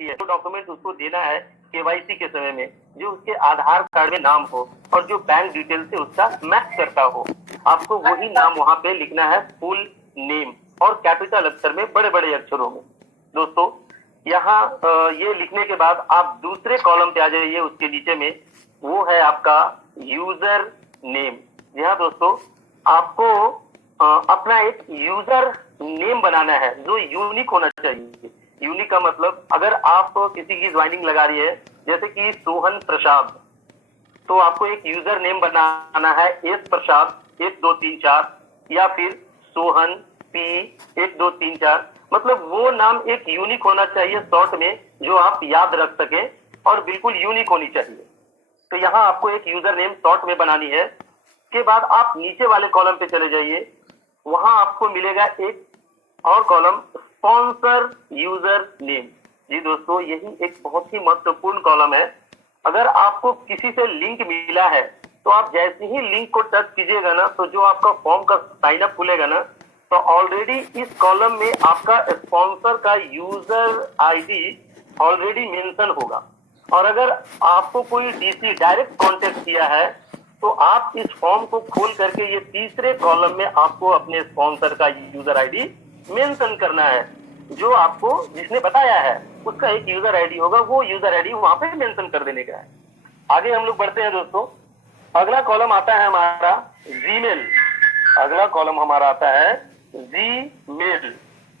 है तो डॉक्यूमेंट उसको देना है केवाईसी के समय में, जो उसके आधार कार्ड में नाम हो और जो बैंक डिटेल से उसका मैच करता हो। आपको वही नाम वहां पे लिखना है, फुल नेम, और कैपिटल अक्षर में बड़े बड़े अक्षरों में। दोस्तों यहाँ ये लिखने के बाद आप दूसरे कॉलम पे आ जाइए, उसके नीचे में वो है आपका यूजर नेम। जी हाँ दोस्तों, आपको अपना एक यूजर नेम बनाना है जो यूनिक होना चाहिए। यूनिक का मतलब, अगर आप किसी की ज्वाइनिंग लगा रही है जैसे कि सोहन प्रसाद, तो आपको एक यूजर नेम बनाना है एस प्रसाद 1234 या फिर सोहन पी 1234। मतलब वो नाम एक यूनिक होना चाहिए शॉर्ट में, जो आप याद रख सके और बिल्कुल यूनिक होनी चाहिए। तो यहाँ आपको एक यूजर नेम शॉर्ट में बनानी है। के बाद आप नीचे वाले कॉलम पे चले जाइए, वहां आपको मिलेगा एक और कॉलम, स्पॉन्सर यूजर नेम। जी दोस्तों, यही एक बहुत ही महत्वपूर्ण कॉलम है। अगर आपको किसी से लिंक मिला है तो आप जैसे ही लिंक को टच कीजिएगा ना, तो जो आपका फॉर्म का साइन अप खुलेगा ना, तो ऑलरेडी इस कॉलम में आपका स्पॉन्सर का यूजर आईडी ऑलरेडी मेंशन होगा। और अगर आपको कोई डीसी डायरेक्ट कांटेक्ट किया है तो आप इस फॉर्म को खोल करके ये तीसरे कॉलम में आपको अपने स्पॉन्सर का यूजर आईडी मेंशन करना है। जो आपको जिसने बताया है उसका एक यूजर आईडी होगा, वो यूजर आईडी वहां पे मेंशन कर देने का है। आगे हम लोग बढ़ते हैं दोस्तों। अगला कॉलम आता है हमारा जीमेल। अगला कॉलम हमारा आता है जीमेल।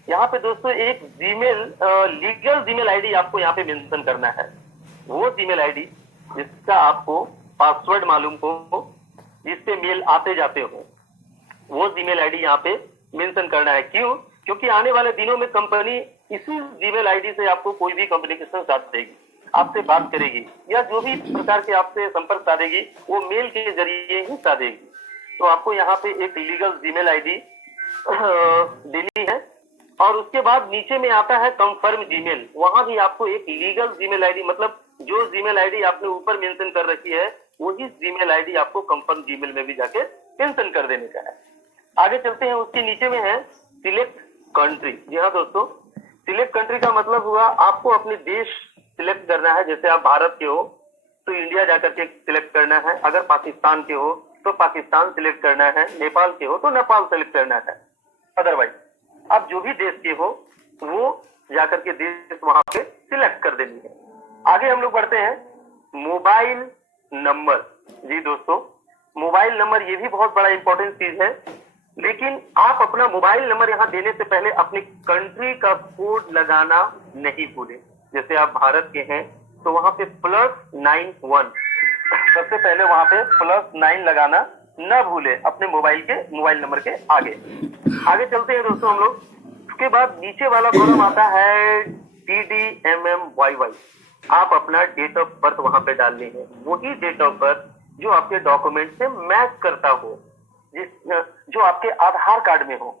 यहाँ पे दोस्तों एक जीमेल लीगल जीमेल आईडी आपको यहाँ पे मेंशन करना है। वो जीमेल आईडी जिसका आपको पासवर्ड मालूम हो, जिसपे मेल आते जाते हो, वो जीमेल आईडी यहाँ पे मेंशन करना है। क्यों? क्योंकि आने वाले दिनों में कंपनी इसी जीमेल आईडी से आपको कोई भी कम्युनिकेशन स्टार्ट देगी, आपसे बात करेगी, या जो भी प्रकार के आपसे संपर्क साधेगी वो मेल के जरिए ही साधेगी। तो आपको यहाँ पे एक लीगल जीमेल आईडी देनी है। और उसके बाद नीचे में आता है कंफर्म जीमेल। वहां भी आपको एक लीगल जीमेल आईडी, मतलब जो जीमेल आईडी आपने ऊपर मेंशन कर रखी है वही जीमेल आईडी आपको कंफर्म जीमेल में भी जाके मेंशन कर देने का है। आगे चलते हैं, उसके नीचे में है सिलेक्ट कंट्री। जी हाँ दोस्तों, सिलेक्ट कंट्री का मतलब हुआ आपको अपने देश सिलेक्ट करना है। जैसे आप भारत के हो तो इंडिया जाकर के सिलेक्ट करना है, अगर पाकिस्तान के हो तो पाकिस्तान सिलेक्ट करना है, नेपाल के हो तो नेपाल सिलेक्ट करना है। अदरवाइज आप जो भी देश के हो वो जाकर के देश वहां पे सिलेक्ट कर देनी है। आगे हम लोग बढ़ते हैं, मोबाइल नंबर। जी दोस्तों, मोबाइल नंबर ये भी बहुत बड़ा इंपॉर्टेंट चीज है, लेकिन आप अपना मोबाइल नंबर यहाँ देने से पहले अपनी कंट्री का कोड लगाना नहीं भूलें। जैसे आप भारत के हैं तो वहां पे +91, सबसे पहले वहां पे +9 लगाना न भूले अपने मोबाइल नंबर के आगे। आगे चलते हैं दोस्तों हम लोग। उसके बाद नीचे वाला कॉलम आता है DDMMYY। आप अपना डेट ऑफ बर्थ वहां पे डालनी है, वही डेट ऑफ बर्थ जो आपके डॉक्यूमेंट से मैच करता हो, जो आपके आधार कार्ड में हो।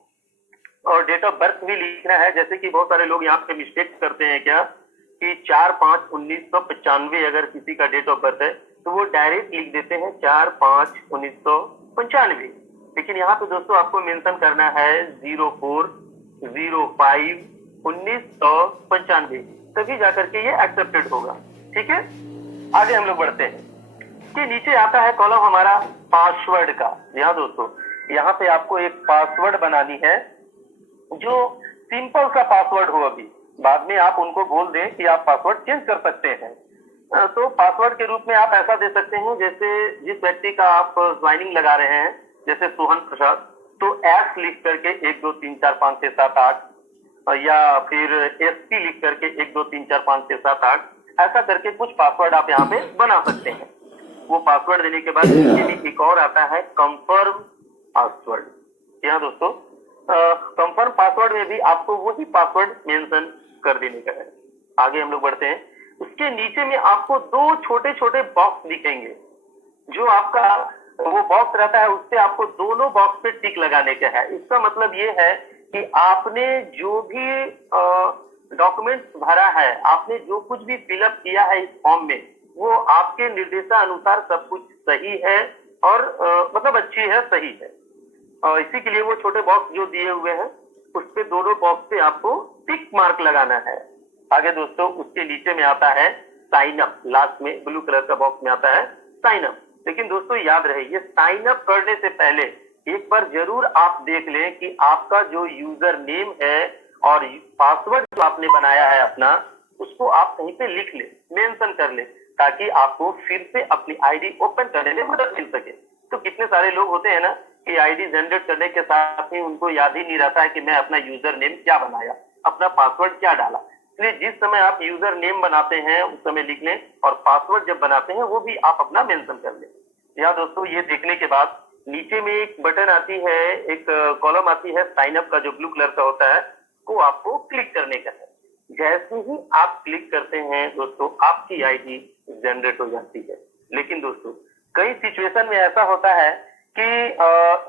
और डेट ऑफ बर्थ भी लिखना है। जैसे कि बहुत सारे लोग यहाँ पे मिस्टेक करते हैं क्या, कि 4/5/1995 अगर किसी का डेट ऑफ बर्थ है तो वो डायरेक्ट लिख देते हैं 4/5/1995। लेकिन यहाँ पे दोस्तों आपको मेंशन करना है 04/05/1995, तभी जाकर के ये एक्सेप्टेड होगा। ठीक है, आगे हम लोग बढ़ते हैं। इसके नीचे आता है कॉलम हमारा पासवर्ड का। यहाँ दोस्तों, यहाँ पे आपको एक पासवर्ड बनानी है जो सिंपल सा पासवर्ड हो। अभी बाद में आप उनको बोल दें कि आप पासवर्ड चेंज कर सकते हैं। तो पासवर्ड के रूप में आप ऐसा दे सकते हैं, जैसे जिस व्यक्ति का आप ज्वाइनिंग लगा रहे हैं, जैसे सोहन प्रसाद, तो एस लिख करके 1 2 3 4 5 6 7 8, या फिर SP लिख करके 1 2 3 4 5 6 7 8, ऐसा करके कुछ पासवर्ड आप यहाँ पे बना सकते हैं। वो पासवर्ड देने के बाद एक और आता है कंफर्म पासवर्ड। यहाँ दोस्तों कंफर्म पासवर्ड में भी आपको वही पासवर्ड मेंशन कर देने का है। आगे हम लोग बढ़ते हैं। उसके नीचे में आपको 2 छोटे छोटे बॉक्स दिखेंगे। जो आपका वो बॉक्स रहता है उससे आपको दोनों बॉक्स पे टिक लगाने का है। इसका मतलब ये है कि आपने जो भी डॉक्यूमेंट्स भरा है, आपने जो कुछ भी फिलअप किया है इस फॉर्म में, वो आपके निर्देशानुसार सब कुछ सही है और मतलब अच्छी है, सही है। इसी के लिए वो छोटे बॉक्स जो दिए हुए हैं उस पे दोनों बॉक्स पे आपको टिक मार्क लगाना है। आगे दोस्तों उसके नीचे में आता है साइन अप, लास्ट में ब्लू कलर का बॉक्स में आता है साइन अप। लेकिन दोस्तों याद रहे, ये साइन अप करने से पहले एक बार जरूर आप देख लें कि आपका जो यूजर नेम है और पासवर्ड जो आपने बनाया है अपना, उसको आप कहीं पे लिख ले, मेंशन कर ले, ताकि आपको फिर से अपनी आईडी ओपन करने में मदद मिल सके। तो कितने सारे लोग होते हैं ना कि आईडी जनरेट करने के साथ ही उनको याद ही नहीं रहता है कि मैं अपना यूजर नेम क्या बनाया, अपना पासवर्ड क्या डाला। इसलिए जिस समय आप यूजर नेम बनाते हैं उस समय लिख लें, और पासवर्ड जब बनाते हैं वो भी आप अपना मेंशन कर लें। या दोस्तों ये देखने के बाद नीचे में एक बटन आती है, एक कॉलम आती है साइन अप का जो ब्लू कलर का होता है, को आपको क्लिक करने का है। जैसे ही आप क्लिक करते हैं दोस्तों, आपकी आईडी जनरेट हो जाती है। लेकिन दोस्तों कई सिचुएशन में ऐसा होता है कि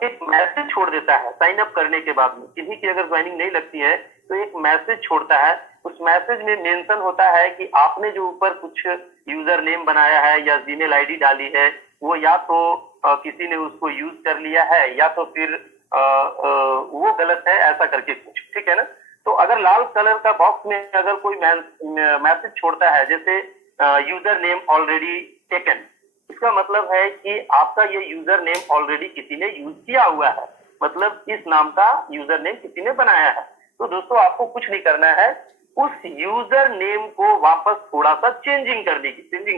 एक मैसेज छोड़ देता है साइन अप करने के बाद में, किसी की अगर ज्वाइनिंग नहीं लगती है तो एक मैसेज छोड़ता है। उस मैसेज में मेंशन होता है कि आपने जो ऊपर कुछ यूजर नेम बनाया है या जीमेल आईडी डाली है, वो या तो किसी ने उसको यूज कर लिया है या तो फिर वो गलत है, ऐसा करके कुछ, ठीक है ना। तो अगर लाल कलर का बॉक्स में अगर कोई मैसेज छोड़ता है जैसे यूजर नेम ऑलरेडी टेकन, इसका मतलब है कि आपका ये यूजर नेम ऑलरेडी किसी ने यूज किया हुआ है, मतलब इस नाम का यूजर नेम किसी ने बनाया है। तो दोस्तों आपको कुछ नहीं करना है, उस यूजर नेम को वापस थोड़ा सा चेंजिंग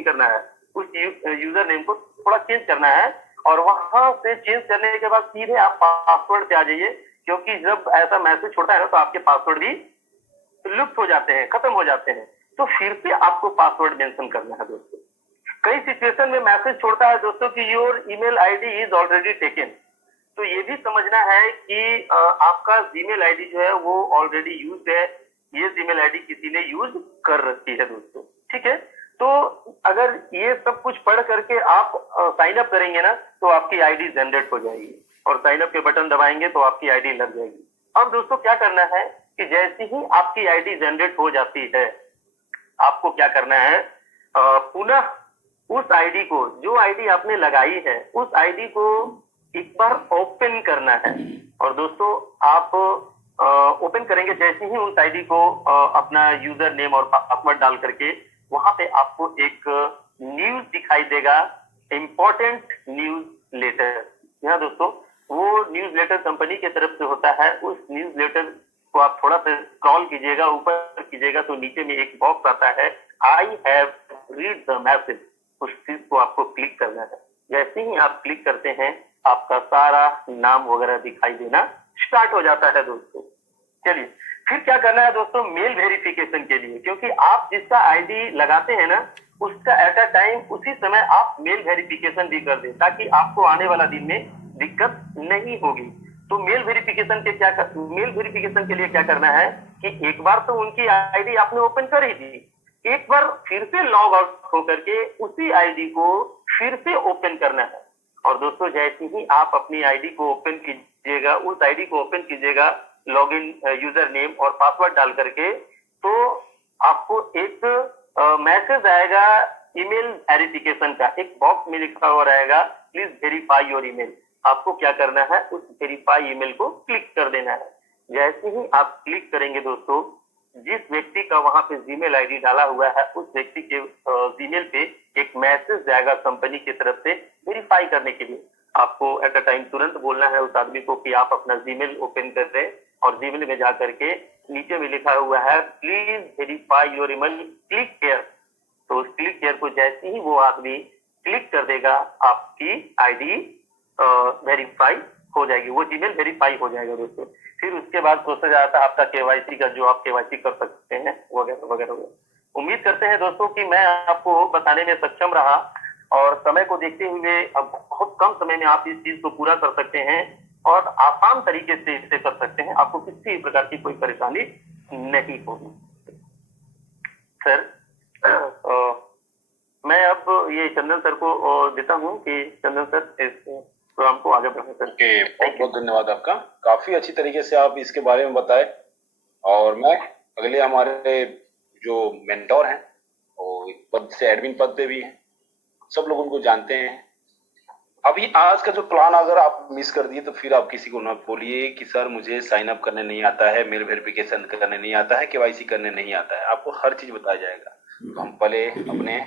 करना है, उस यूजर नेम को थोड़ा चेंज करना है, और वहां से चेंज करने के बाद सीधे आप पासवर्ड पे आ जाइए, क्योंकि जब ऐसा मैसेज छोड़ता है ना तो आपके पासवर्ड भी लुप्त हो जाते हैं, खत्म हो जाते हैं। तो फिर से आपको पासवर्ड मेंशन करना है दोस्तों। कई सिचुएशन में मैसेज छोड़ता है दोस्तों कि your email ID is already taken, तो ये भी समझना है कि आपका जीमेल आईडी जो है वो ऑलरेडी यूज है, ये जीमेल आईडी किसी ने यूज कर रखी है दोस्तों, ठीक है। तो अगर ये सब कुछ पढ़ करके आप साइन अप करेंगे ना तो आपकी आईडी जनरेट हो जाएगी, और साइन अप के बटन दबाएंगे तो आपकी आईडी लग जाएगी। अब दोस्तों क्या करना है कि जैसे ही आपकी आईडी जनरेट हो जाती है, आपको क्या करना है, पुनः उस आईडी को, जो आईडी आपने लगाई है, उस आईडी को एक बार ओपन करना है। और दोस्तों आप ओपन करेंगे जैसे ही उस आईडी को अपना यूजर नेम और पासवर्ड डाल करके, वहां पे आपको एक न्यूज दिखाई देगा, इंपॉर्टेंट न्यूज लेटर। यहाँ दोस्तों वो न्यूज लेटर कंपनी की तरफ से होता है। उस न्यूज लेटर को आप थोड़ा सा स्क्रॉल कीजिएगा, ऊपर कीजिएगा तो नीचे में एक बॉक्स आता है, I have read the message. उस चीज को आपको क्लिक करना है। जैसे ही आप क्लिक करते हैं आपका सारा नाम वगैरह दिखाई देना स्टार्ट हो जाता है दोस्तों। चलिए फिर क्या करना है दोस्तों, मेल वेरिफिकेशन के लिए, क्योंकि आप जिसका आईडी लगाते हैं ना उसका एट अ टाइम उसी समय आप मेल वेरिफिकेशन भी कर दें, ताकि आपको आने वाला दिन में दिक्कत नहीं होगी। तो मेल वेरिफिकेशन के लिए क्या करना है कि एक बार तो उनकी आईडी आपने ओपन कर ही दी, एक बार फिर से लॉग आउट होकर के उसी आईडी को फिर से ओपन करना है। और दोस्तों जैसे ही आप अपनी आईडी को ओपन कीजिएगा, उस आईडी को ओपन कीजिएगा लॉगिन यूजर नेम और पासवर्ड डाल करके, तो आपको एक मैसेज आएगा ईमेल वेरिफिकेशन का। एक बॉक्स में लिखा हुआ रहेगा प्लीज वेरीफाई योर ईमेल। आपको क्या करना है, उस वेरीफाई ईमेल को क्लिक कर देना है। जैसे ही आप क्लिक करेंगे दोस्तों, जिस व्यक्ति का वहां पे जीमेल आईडी डाला हुआ है उस व्यक्ति के जीमेल पे एक मैसेज जाएगा कंपनी की तरफ से वेरीफाई करने के लिए। आपको एट अ टाइम तुरंत बोलना है उस आदमी को कि आप अपना जीमेल ओपन कर दें, और जीमेल में जा करके नीचे में लिखा हुआ है please verify your email, click here. तो उस क्लिक हियर को जैसे ही वो आदमी क्लिक कर देगा, आपकी आईडी वेरीफाई हो जाएगी, वो जीमेल वेरीफाई हो जाएगा दोस्तों। फिर उसके बाद प्रोसेस आता है आपका केवाईसी का, जो आप केवाईसी कर सकते हैं वगैरह वगैरह। उम्मीद करते हैं दोस्तों कि मैं आपको बताने में सक्षम रहा, और समय को देखते हुए अब बहुत कम समय में आप इस चीज को पूरा कर सकते हैं और आसान तरीके से इसे कर सकते हैं। आपको किसी प्रकार की कोई परेशानी नहीं होगी। सर मैं अब ये चंदन सर को देता हूँ कि चंदन सर इस प्रोग्राम को आगे बढ़ा सर। बहुत बहुत धन्यवाद आपका, काफी अच्छी तरीके से आप इसके बारे में बताए। और मैं अगले हमारे जो मेंटोर हैं और पद से एडमिन पद पे भी हैं, सब लोग उनको जानते हैं, अभी आज का जो प्लान अगर आप मिस कर दिए तो फिर आप किसी को ना बोलिए कि सर मुझे साइन अप करने नहीं आता है, मेल वेरिफिकेशन करने नहीं आता है, केवाईसी करने नहीं आता है। आपको हर चीज बताया जाएगा। तो हम पहले अपने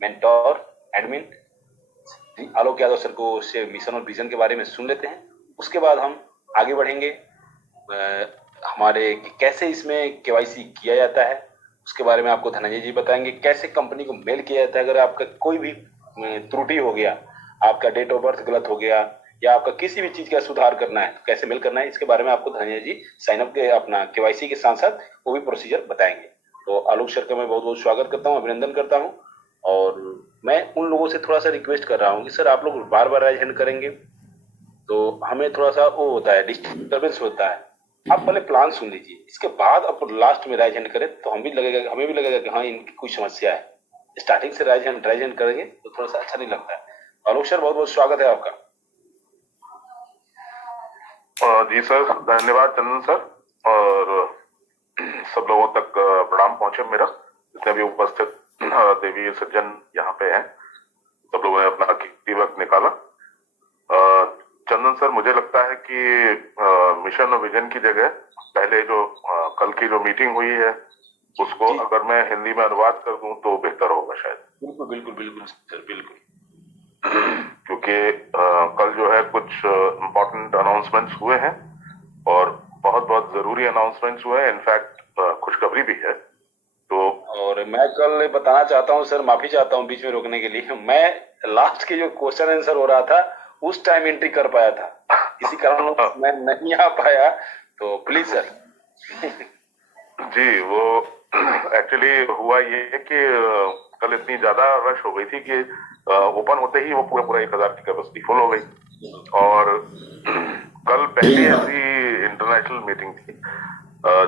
मेंटोर एडमिन आलोक यादव सर को से मिशन और विजन के बारे में सुन लेते हैं। उसके बाद हम आगे बढ़ेंगे हमारे कैसे इसमें केवाईसी किया जाता है उसके बारे में आपको धनंजय जी बताएंगे। कैसे कंपनी को मेल किया जाता है अगर आपका कोई भी त्रुटि हो गया, आपका डेट ऑफ बर्थ गलत हो गया या आपका किसी भी चीज का सुधार करना है तो कैसे मेल करना है, इसके बारे में आपको धनंजय जी साइन अप के अपना केवाईसी के साथ साथ वो भी प्रोसीजर बताएंगे। तो आलोक सर का मैं बहुत बहुत स्वागत करता हूँ, अभिनंदन करता हूँ। और मैं उन लोगों से थोड़ा सा रिक्वेस्ट कर रहा हूँ कि सर आप लोग बार बार राइज हैंड करेंगे तो हमें थोड़ा सा वो होता है, डिस्टर्बेंस होता है। आप पहले प्लान सुन लीजिए, इसके बाद आप लास्ट में राइज हैंड करें तो हमें भी लगेगा कि हाँ इनकी कोई समस्या है। स्टार्टिंग से राइज हैंड करेंगे तो थोड़ा सा अच्छा नहीं लगता है। आलोक सर बहुत बहुत स्वागत है आपका। जी सर, धन्यवाद चंदन सर। और सब लोगों तक प्रणाम पहुंचे मेरा, जितने भी उपस्थित देवी सज्जन यहाँ पे हैं। सब लोगों ने अपना कीमती वक्त निकाला। चंदन सर, मुझे लगता है कि मिशन और विजन की जगह पहले जो कल की जो मीटिंग हुई है उसको अगर मैं हिंदी में अनुवाद कर दूं तो बेहतर होगा शायद। बिल्कुल बिल्कुल बिल्कुल सर, बिल्कुल। क्योंकि कल जो है कुछ इम्पोर्टेंट अनाउंसमेंट्स हुए हैं और बहुत बहुत जरूरी अनाउंसमेंट्स हुए हैं। इनफैक्ट खुशखबरी भी है। तो और मैं कल बताना चाहता हूँ सर, माफी चाहता हूँ बीच में रोकने के लिए। मैं लास्ट के जो क्वेश्चन आंसर हो रहा था उस टाइम एंट्री कर पाया था, इसी कारण मैं नहीं आ पाया। तो प्लीज सर। जी, वो एक्चुअली हुआ ये कि कल इतनी ज्यादा रश हो गई थी कि ओपन होते ही वो पूरा 1000 की कैपेसिटी फुल हो गई। और कल पहली ऐसी इंटरनेशनल मीटिंग थी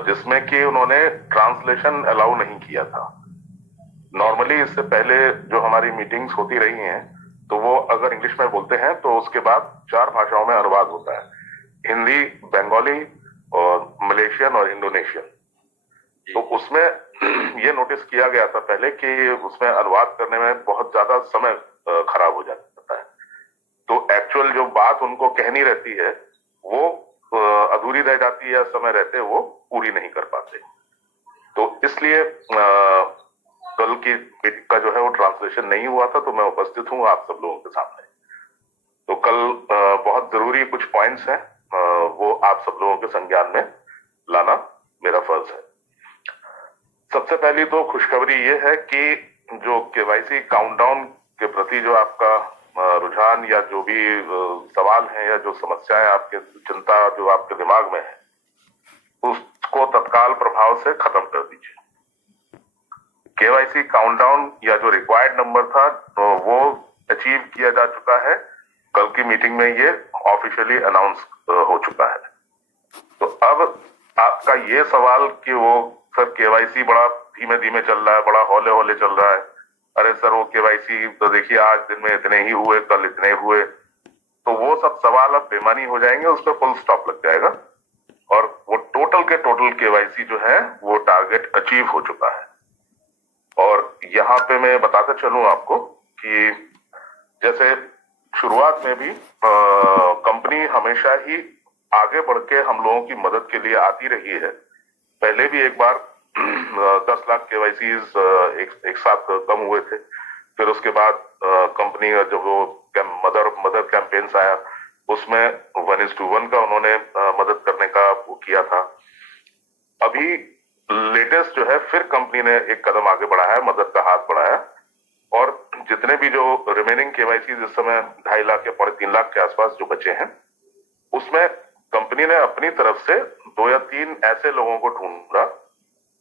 जिसमें कि उन्होंने ट्रांसलेशन अलाउ नहीं किया था। नॉर्मली इससे पहले जो हमारी मीटिंग्स होती रही हैं तो वो अगर इंग्लिश में बोलते हैं तो उसके बाद 4 भाषाओं में अनुवाद होता है, हिंदी, बंगाली और मलेशियन और इंडोनेशियन। तो उसमें ये नोटिस किया गया था पहले कि उसमें अनुवाद करने में बहुत ज्यादा समय खराब हो जाता है। तो एक्चुअल जो बात उनको कहनी रहती है वो अधूरी रह जाती है या समय रहते वो पूरी नहीं कर पाते। तो इसलिए कल की मीटिंग का जो है वो ट्रांसलेशन नहीं हुआ था। तो मैं उपस्थित हूँ आप सब लोगों के सामने। तो कल बहुत जरूरी कुछ पॉइंट्स हैं, वो आप सब लोगों के संज्ञान में लाना मेरा फर्ज है। सबसे पहली तो खुशखबरी ये है कि जो केवाईसी काउंटडाउन के प्रति जो आपका रुझान या जो भी सवाल है या जो समस्याएं आपके चिंता जो आपके दिमाग में है उसको तत्काल प्रभाव से खत्म कर दीजिए। केवाईसी काउंटडाउन या जो रिक्वायर्ड नंबर था तो वो अचीव किया जा चुका है। कल की मीटिंग में ये ऑफिशियली अनाउंस हो चुका है। तो अब आपका ये सवाल कि वो सर केवाईसी बड़ा धीमे धीमे चल रहा है, बड़ा हौले हौले चल रहा है, अरे सर वो केवाईसी तो देखिए आज दिन में इतने ही हुए, कल इतने हुए, तो वो सब सवाल अब बेमानी हो जाएंगे, उस पर फुल स्टॉप लग जाएगा और वो टोटल के टोटल केवाईसी जो है वो टारगेट अचीव हो चुका है। और यहाँ पे मैं बताता चलूं आपको कि जैसे शुरुआत में भी कंपनी हमेशा ही आगे बढ़ के हम लोगों की मदद के लिए आती रही है। पहले भी एक बार 10 लाख केवाईसीज एक साथ कम हुए थे। फिर उसके बाद कंपनी का जब वो मदर कैंपेन्स आया उसमें 1:1 का उन्होंने मदद करने का वो किया था। अभी लेटेस्ट जो है फिर कंपनी ने एक कदम आगे बढ़ाया है, मदद का हाथ बढ़ाया और जितने भी जो रिमेनिंग केवाईसी इस समय 2.5 लाख या 3.5 लाख के आसपास जो बचे हैं उसमें कंपनी ने अपनी तरफ से 2 या 3 ऐसे लोगों को ढूंढा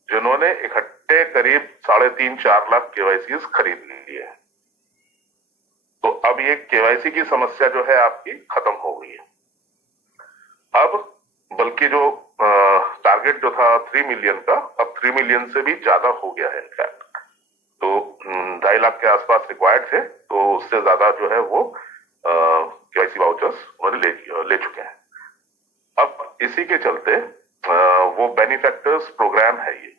जिन्होंने इकट्ठे करीब 3.5-4 लाख केवाईसी खरीद लिए हैं। तो अब ये केवाईसी की समस्या जो है आपकी खत्म हो गई है। अब बल्कि जो टारगेट जो था 3 मिलियन का, अब 3 मिलियन से भी ज्यादा हो गया है। इनफैक्ट तो 2.5 लाख के आसपास रिक्वायर्ड थे, तो उससे ज्यादा जो है वो केवाईसी वाउचर्स उन्होंने ले चुके हैं। अब इसी के चलते वो बेनिफैक्टर्स प्रोग्राम है। ये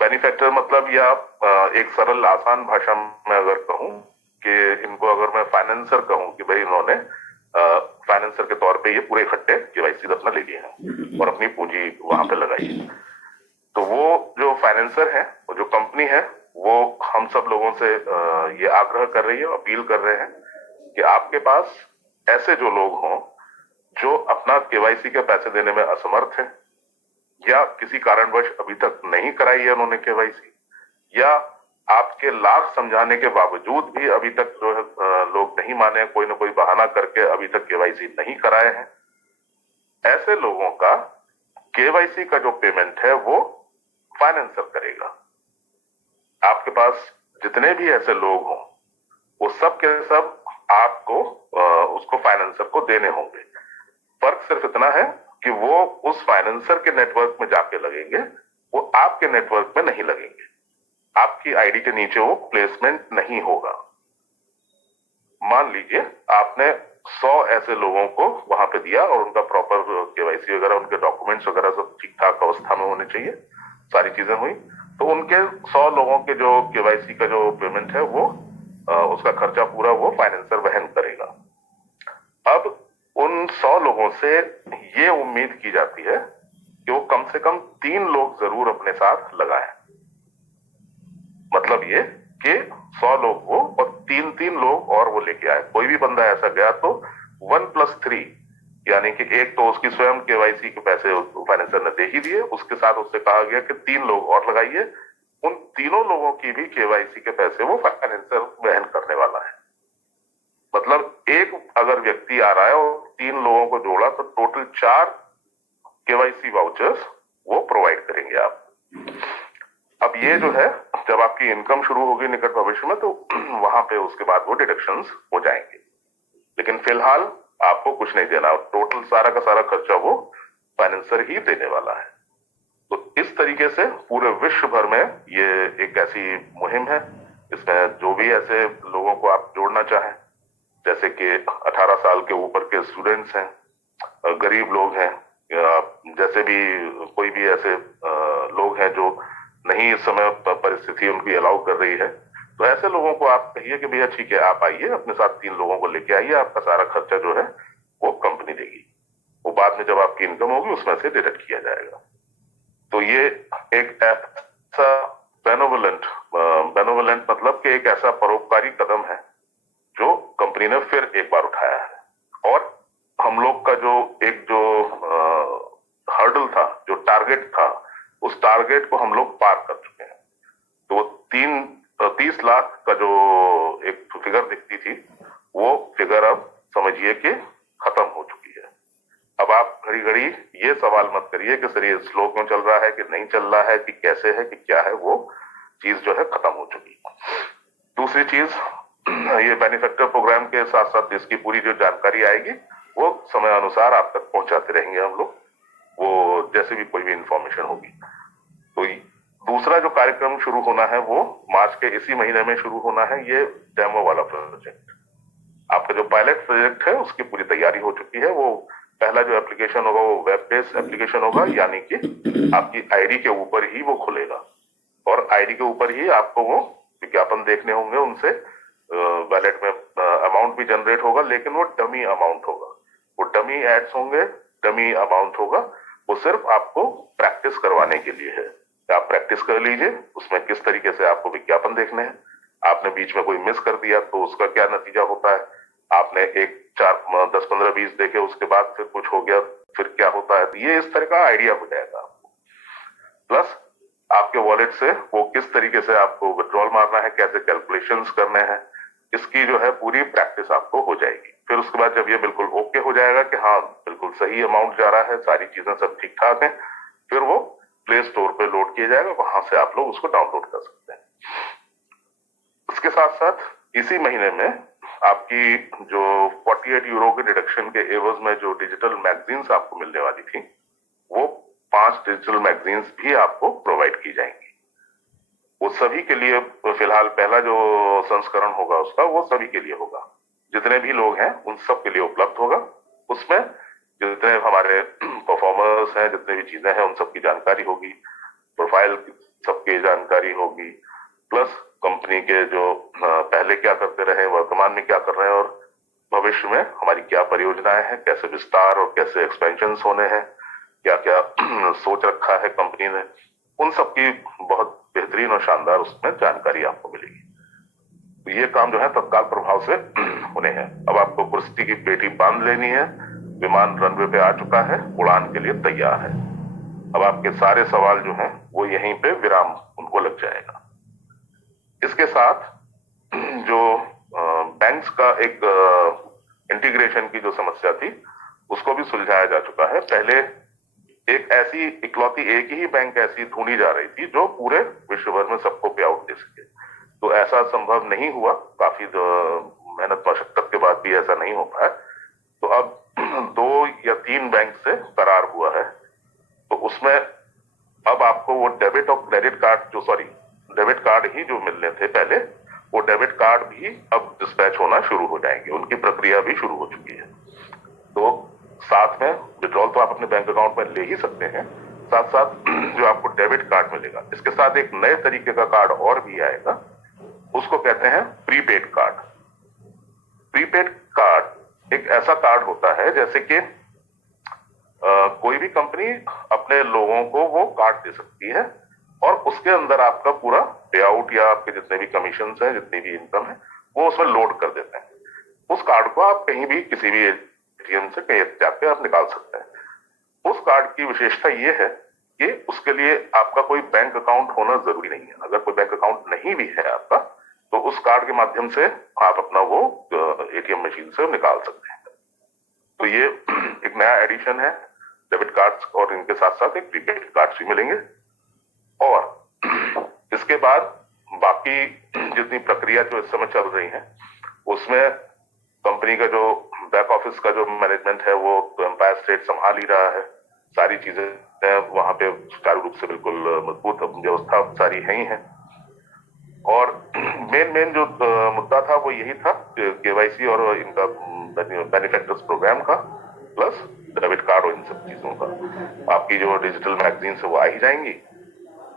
बेनिफैक्टर मतलब या एक सरल आसान भाषा में अगर कहूं कि इनको अगर मैं फाइनेंसर कहूं कि भाई इन्होंने फाइनेंसर के तौर पे ये पूरे इकट्ठे केवाईसी अपना ले लिए हैं और अपनी पूंजी वहां पे लगाई है, तो वो जो फाइनेंसर है, वो जो कंपनी है, वो हम सब लोगों से ये आग्रह कर रही है, अपील कर रहे हैं कि आपके पास ऐसे जो लोग हों जो अपना केवाईसी के पैसे देने में असमर्थ हैं या किसी कारणवश अभी तक नहीं कराई है उन्होंने केवाईसी, या आपके लाख समझाने के बावजूद भी अभी तक जो है लोग नहीं माने, कोई ना कोई बहाना करके अभी तक केवाईसी नहीं कराए हैं, ऐसे लोगों का केवाईसी का जो पेमेंट है वो फाइनेंसर करेगा। आपके पास जितने भी ऐसे लोग हों वो सब के सब आपको उसको फाइनेंसर को देने होंगे। फर्क सिर्फ इतना है कि वो उस फाइनेंसर के नेटवर्क में जाके लगेंगे, वो आपके नेटवर्क में नहीं लगेंगे, आपकी आईडी के नीचे वो प्लेसमेंट नहीं होगा। मान लीजिए आपने 100 ऐसे लोगों को वहां पे दिया और उनका प्रॉपर केवाईसी वगैरह, उनके डॉक्यूमेंट्स वगैरह सब ठीक ठाक अवस्था में होने चाहिए, सारी चीजें हुई, तो उनके 100 लोगों के जो केवाईसी का जो पेमेंट है वो उसका खर्चा पूरा वो फाइनेंसर वहन करेगा। अब उन 100 लोगों से ये उम्मीद की जाती है कि वो कम से कम 3 लोग जरूर अपने साथ लगाएं। मतलब ये कि 100 लोग वो और 3 लोग और वो लेके आए। कोई भी बंदा ऐसा गया तो 1+3, यानी कि एक तो उसकी स्वयं केवाईसी के पैसे फाइनेंसर ने दे ही दिए, उसके साथ उससे कहा गया कि 3 लोग और लगाइए, उन तीनों लोगों की भी केवाईसी के पैसे वो फाइनेंसर वहन करने वाला है। मतलब एक अगर व्यक्ति आ रहा है और 3 लोगों को जोड़ा तो टोटल 4 केवाईसी वाउचर्स वो प्रोवाइड करेंगे आप। अब ये जो है, जब आपकी इनकम शुरू होगी निकट भविष्य में तो वहां पे उसके बाद वो डिडक्शंस हो जाएंगे, लेकिन फिलहाल आपको कुछ नहीं देना, टोटल सारा का सारा खर्चा वो फाइनेंसर ही देने वाला है। तो इस तरीके से पूरे विश्व भर में ये एक ऐसी मुहिम है, इसमें जो भी ऐसे लोगों को आप जोड़ना चाहें, जैसे कि 18 साल के ऊपर के स्टूडेंट्स हैं, गरीब लोग हैं, या जैसे भी कोई भी ऐसे लोग हैं जो नहीं इस समय परिस्थिति उनकी अलाउ कर रही है, तो ऐसे लोगों को आप कहिए कि भैया ठीक है, आप आइए, अपने साथ 3 लोगों को लेके आइए, आपका सारा खर्चा जो है वो कंपनी देगी, वो बाद में जब आपकी इनकम होगी उसमें से डिडक्ट किया जाएगा। तो ये एक ऐसा बेनोवलेंट मतलब कि एक ऐसा परोपकारी कदम है जो कंपनी ने फिर एक बार उठाया है। और हम लोग का जो हर्डल था, जो टारगेट था, उस टारगेट को हम लोग पार कर चुके हैं। तो 30 लाख का जो एक फिगर दिखती थी, वो फिगर अब समझिए कि खत्म हो चुकी है। अब आप घड़ी घड़ी ये सवाल मत करिए कि सर ये स्लो क्यों चल रहा है, कि नहीं चल रहा है, कि कैसे है, कि क्या है, वो चीज जो है खत्म हो चुकी है। दूसरी चीज, ये बेनिफैक्टर प्रोग्राम के साथ साथ इसकी पूरी जो जानकारी आएगी वो समय अनुसार आप तक पहुंचाते रहेंगे हम लोग, वो जैसे भी कोई भी इंफॉर्मेशन होगी। तो दूसरा जो कार्यक्रम शुरू होना है वो मार्च के इसी महीने में शुरू होना है, ये डेमो वाला प्रोजेक्ट। आपका जो पायलट प्रोजेक्ट है उसकी पूरी तैयारी हो चुकी है। वो पहला जो एप्लीकेशन होगा वो वेब बेस्ड एप्लीकेशन होगा, यानी कि आपकी आईडी के ऊपर ही वो खुलेगा और आईडी के ऊपर ही आपको वो विज्ञापन देखने होंगे, उनसे वैलेट में अमाउंट भी जनरेट होगा, लेकिन वो डमी अमाउंट होगा, वो डमी एड्स होंगे, डमी अमाउंट होगा, वो सिर्फ आपको प्रैक्टिस करवाने के लिए है। आप प्रैक्टिस कर लीजिए उसमें किस तरीके से आपको विज्ञापन देखने हैं, आपने बीच में कोई मिस कर दिया तो उसका क्या नतीजा होता है, आपने 4, 10, 15, 20 देखे उसके बाद फिर कुछ हो गया फिर क्या होता है, ये इस तरह का आइडिया हो जाएगा आपको। प्लस आपके वॉलेट से वो किस तरीके से आपको विड्रॉल मारना है, कैसे कैलकुलेशंस करने हैं, इसकी जो है पूरी प्रैक्टिस आपको हो जाएगी। फिर उसके बाद जब ये बिल्कुल ओके हो जाएगा कि हाँ बिल्कुल सही अमाउंट जा रहा है, सारी चीजें सब ठीक ठाक हैं, फिर वो प्ले स्टोर पे लोड किया जाएगा, वहां से आप लोग उसको डाउनलोड कर सकते हैं। इसके साथ साथ इसी महीने में आपकी जो 48 यूरो के डिडक्शन के एवज में जो डिजिटल मैगजीन्स आपको मिलने वाली थी, वो 5 डिजिटल मैगजीन्स भी आपको प्रोवाइड की जाएंगी। वो सभी के लिए फिलहाल पहला जो संस्करण होगा उसका वो सभी के लिए होगा, जितने भी लोग हैं उन सब के लिए उपलब्ध होगा। उसमें जितने हमारे परफॉर्मर्स हैं, जितने भी चीजें हैं, उन सब की जानकारी होगी, प्रोफाइल सबकी जानकारी होगी, प्लस कंपनी कंपनी के जो पहले क्या करते रहे, वर्तमान में क्या कर रहे हैं और भविष्य में हमारी क्या परियोजनाएं हैं, कैसे विस्तार और कैसे एक्सपेंशन होने हैं, क्या क्या सोच रखा है कंपनी ने, उन सब की बहुत बेहतरीन और शानदार उसमें जानकारी आपको मिलेगी। तो ये काम जो है तत्काल प्रभाव से होने हैं। अब आपको कुर्सी की पेटी बांध लेनी है, विमान रनवे पे आ चुका है, उड़ान के लिए तैयार है। अब आपके सारे सवाल जो हैं वो यहीं पे विराम उनको लग जाएगा। इसके साथ जो बैंक्स का एक इंटीग्रेशन की जो समस्या थी उसको भी सुलझाया जा चुका है। पहले एक ऐसी इकलौती एक ही बैंक ऐसी ढूंढी जा रही थी जो पूरे विश्व भर में सबको पे आउट दे सके, तो ऐसा संभव नहीं हुआ। काफी मेहनत मशक्कत के बाद भी ऐसा नहीं हो पाया। तो अब 2 या 3 बैंक से करार हुआ है, तो उसमें अब आपको वो डेबिट और क्रेडिट कार्ड डेबिट कार्ड ही जो मिलने थे पहले, वो डेबिट कार्ड भी अब डिस्पैच होना शुरू हो जाएंगे, उनकी प्रक्रिया भी शुरू हो चुकी है। तो साथ में विड्रॉल तो आप अपने बैंक अकाउंट में ले ही सकते हैं, साथ साथ जो आपको डेबिट कार्ड मिलेगा, इसके साथ एक नए तरीके का कार्ड और भी आएगा, उसको कहते हैं प्रीपेड कार्ड। प्रीपेड कार्ड एक ऐसा कार्ड होता है जैसे कि कोई भी कंपनी अपने लोगों को वो कार्ड दे सकती है और उसके अंदर आपका पूरा पे आउट या आपके जितने भी कमीशन है, जितनी भी इनकम है, वो उसमें लोड कर देते हैं। उस कार्ड को आप कहीं भी किसी भी एटीएम से कहीं जाके आप निकाल सकते हैं। उस कार्ड की विशेषता ये है कि उसके लिए आपका कोई बैंक अकाउंट होना जरूरी नहीं है। अगर कोई बैंक अकाउंट नहीं भी है आपका, तो उस कार्ड के माध्यम से आप अपना वो एटीएम मशीन से निकाल सकते हैं। तो ये एक नया एडिशन है डेबिट कार्ड्स, और इनके साथ साथ एक प्रीपेड कार्ड्स भी मिलेंगे। और इसके बाद बाकी जितनी प्रक्रिया जो इस समय चल रही है उसमें कंपनी का जो बैक ऑफिस का जो मैनेजमेंट है वो तो एम्पायर स्टेट संभाल ही रहा है। सारी चीजें वहां पे सुचारू रूप से बिल्कुल मजबूत व्यवस्था सारी है ही है। और मेन जो मुद्दा था वो यही था केवाईसी और इनका बेनिफिटर्स प्रोग्राम का, प्लस डेबिट कार्ड और इन सब चीजों का। आपकी जो डिजिटल मैगजीन है वो आ ही जाएंगी।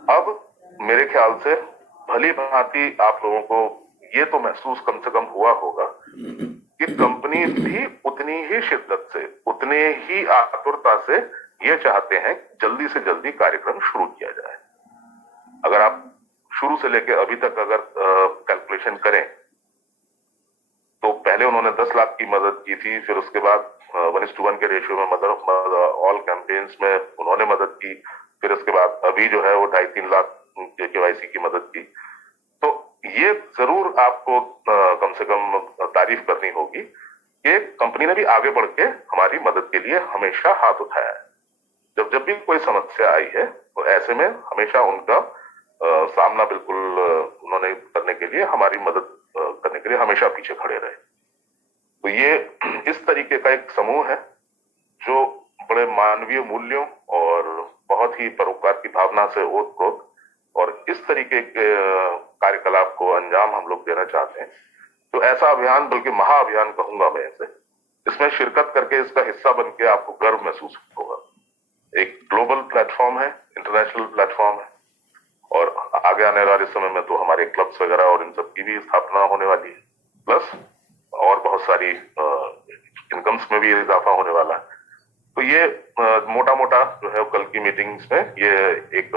अब मेरे ख्याल से भली भांति आप लोगों को ये तो महसूस कम से कम हुआ होगा कि कंपनी भी उतनी ही शिद्दत से, उतने ही आतुरता से ये चाहते हैं जल्दी से जल्दी कार्यक्रम शुरू किया जाए। अगर आप शुरू से लेकर अभी तक अगर कैलकुलेशन करें तो पहले उन्होंने 10 लाख की मदद की थी, फिर उसके बाद 1:1 के रेशियो में मदर ऑल कैंपेन्स में उन्होंने मदद की, फिर उसके बाद अभी जो है वो 2.5-3 लाख केवाईसी की मदद की। तो ये जरूर आपको कम से कम तारीफ करनी होगी कि कंपनी ने भी आगे बढ़ के हमारी मदद के लिए हमेशा हाथ उठाया है। जब भी कोई समस्या आई है तो ऐसे में हमेशा उनका सामना बिल्कुल उन्होंने करने के लिए, हमारी मदद करने के लिए हमेशा पीछे खड़े रहे। तो ये इस तरीके का एक समूह है जो बड़े मानवीय मूल्यों और बहुत ही परोपकार की भावना से ओतप्रोत और इस तरीके के कार्यकलाप को अंजाम हम लोग देना चाहते हैं। तो ऐसा अभियान, बल्कि महाअभियान कहूंगा मैं इसे, इसमें शिरकत करके इसका हिस्सा बन के आपको गर्व महसूस होगा। एक ग्लोबल प्लेटफॉर्म है, इंटरनेशनल प्लेटफॉर्म है, और आगे आने वाले समय में तो हमारे क्लब्स वगैरह और इन सब की भी स्थापना होने वाली है, प्लस और बहुत सारी इनकम्स में भी इजाफा होने वाला है। तो ये मोटा मोटा जो है कल की मीटिंग्स में ये एक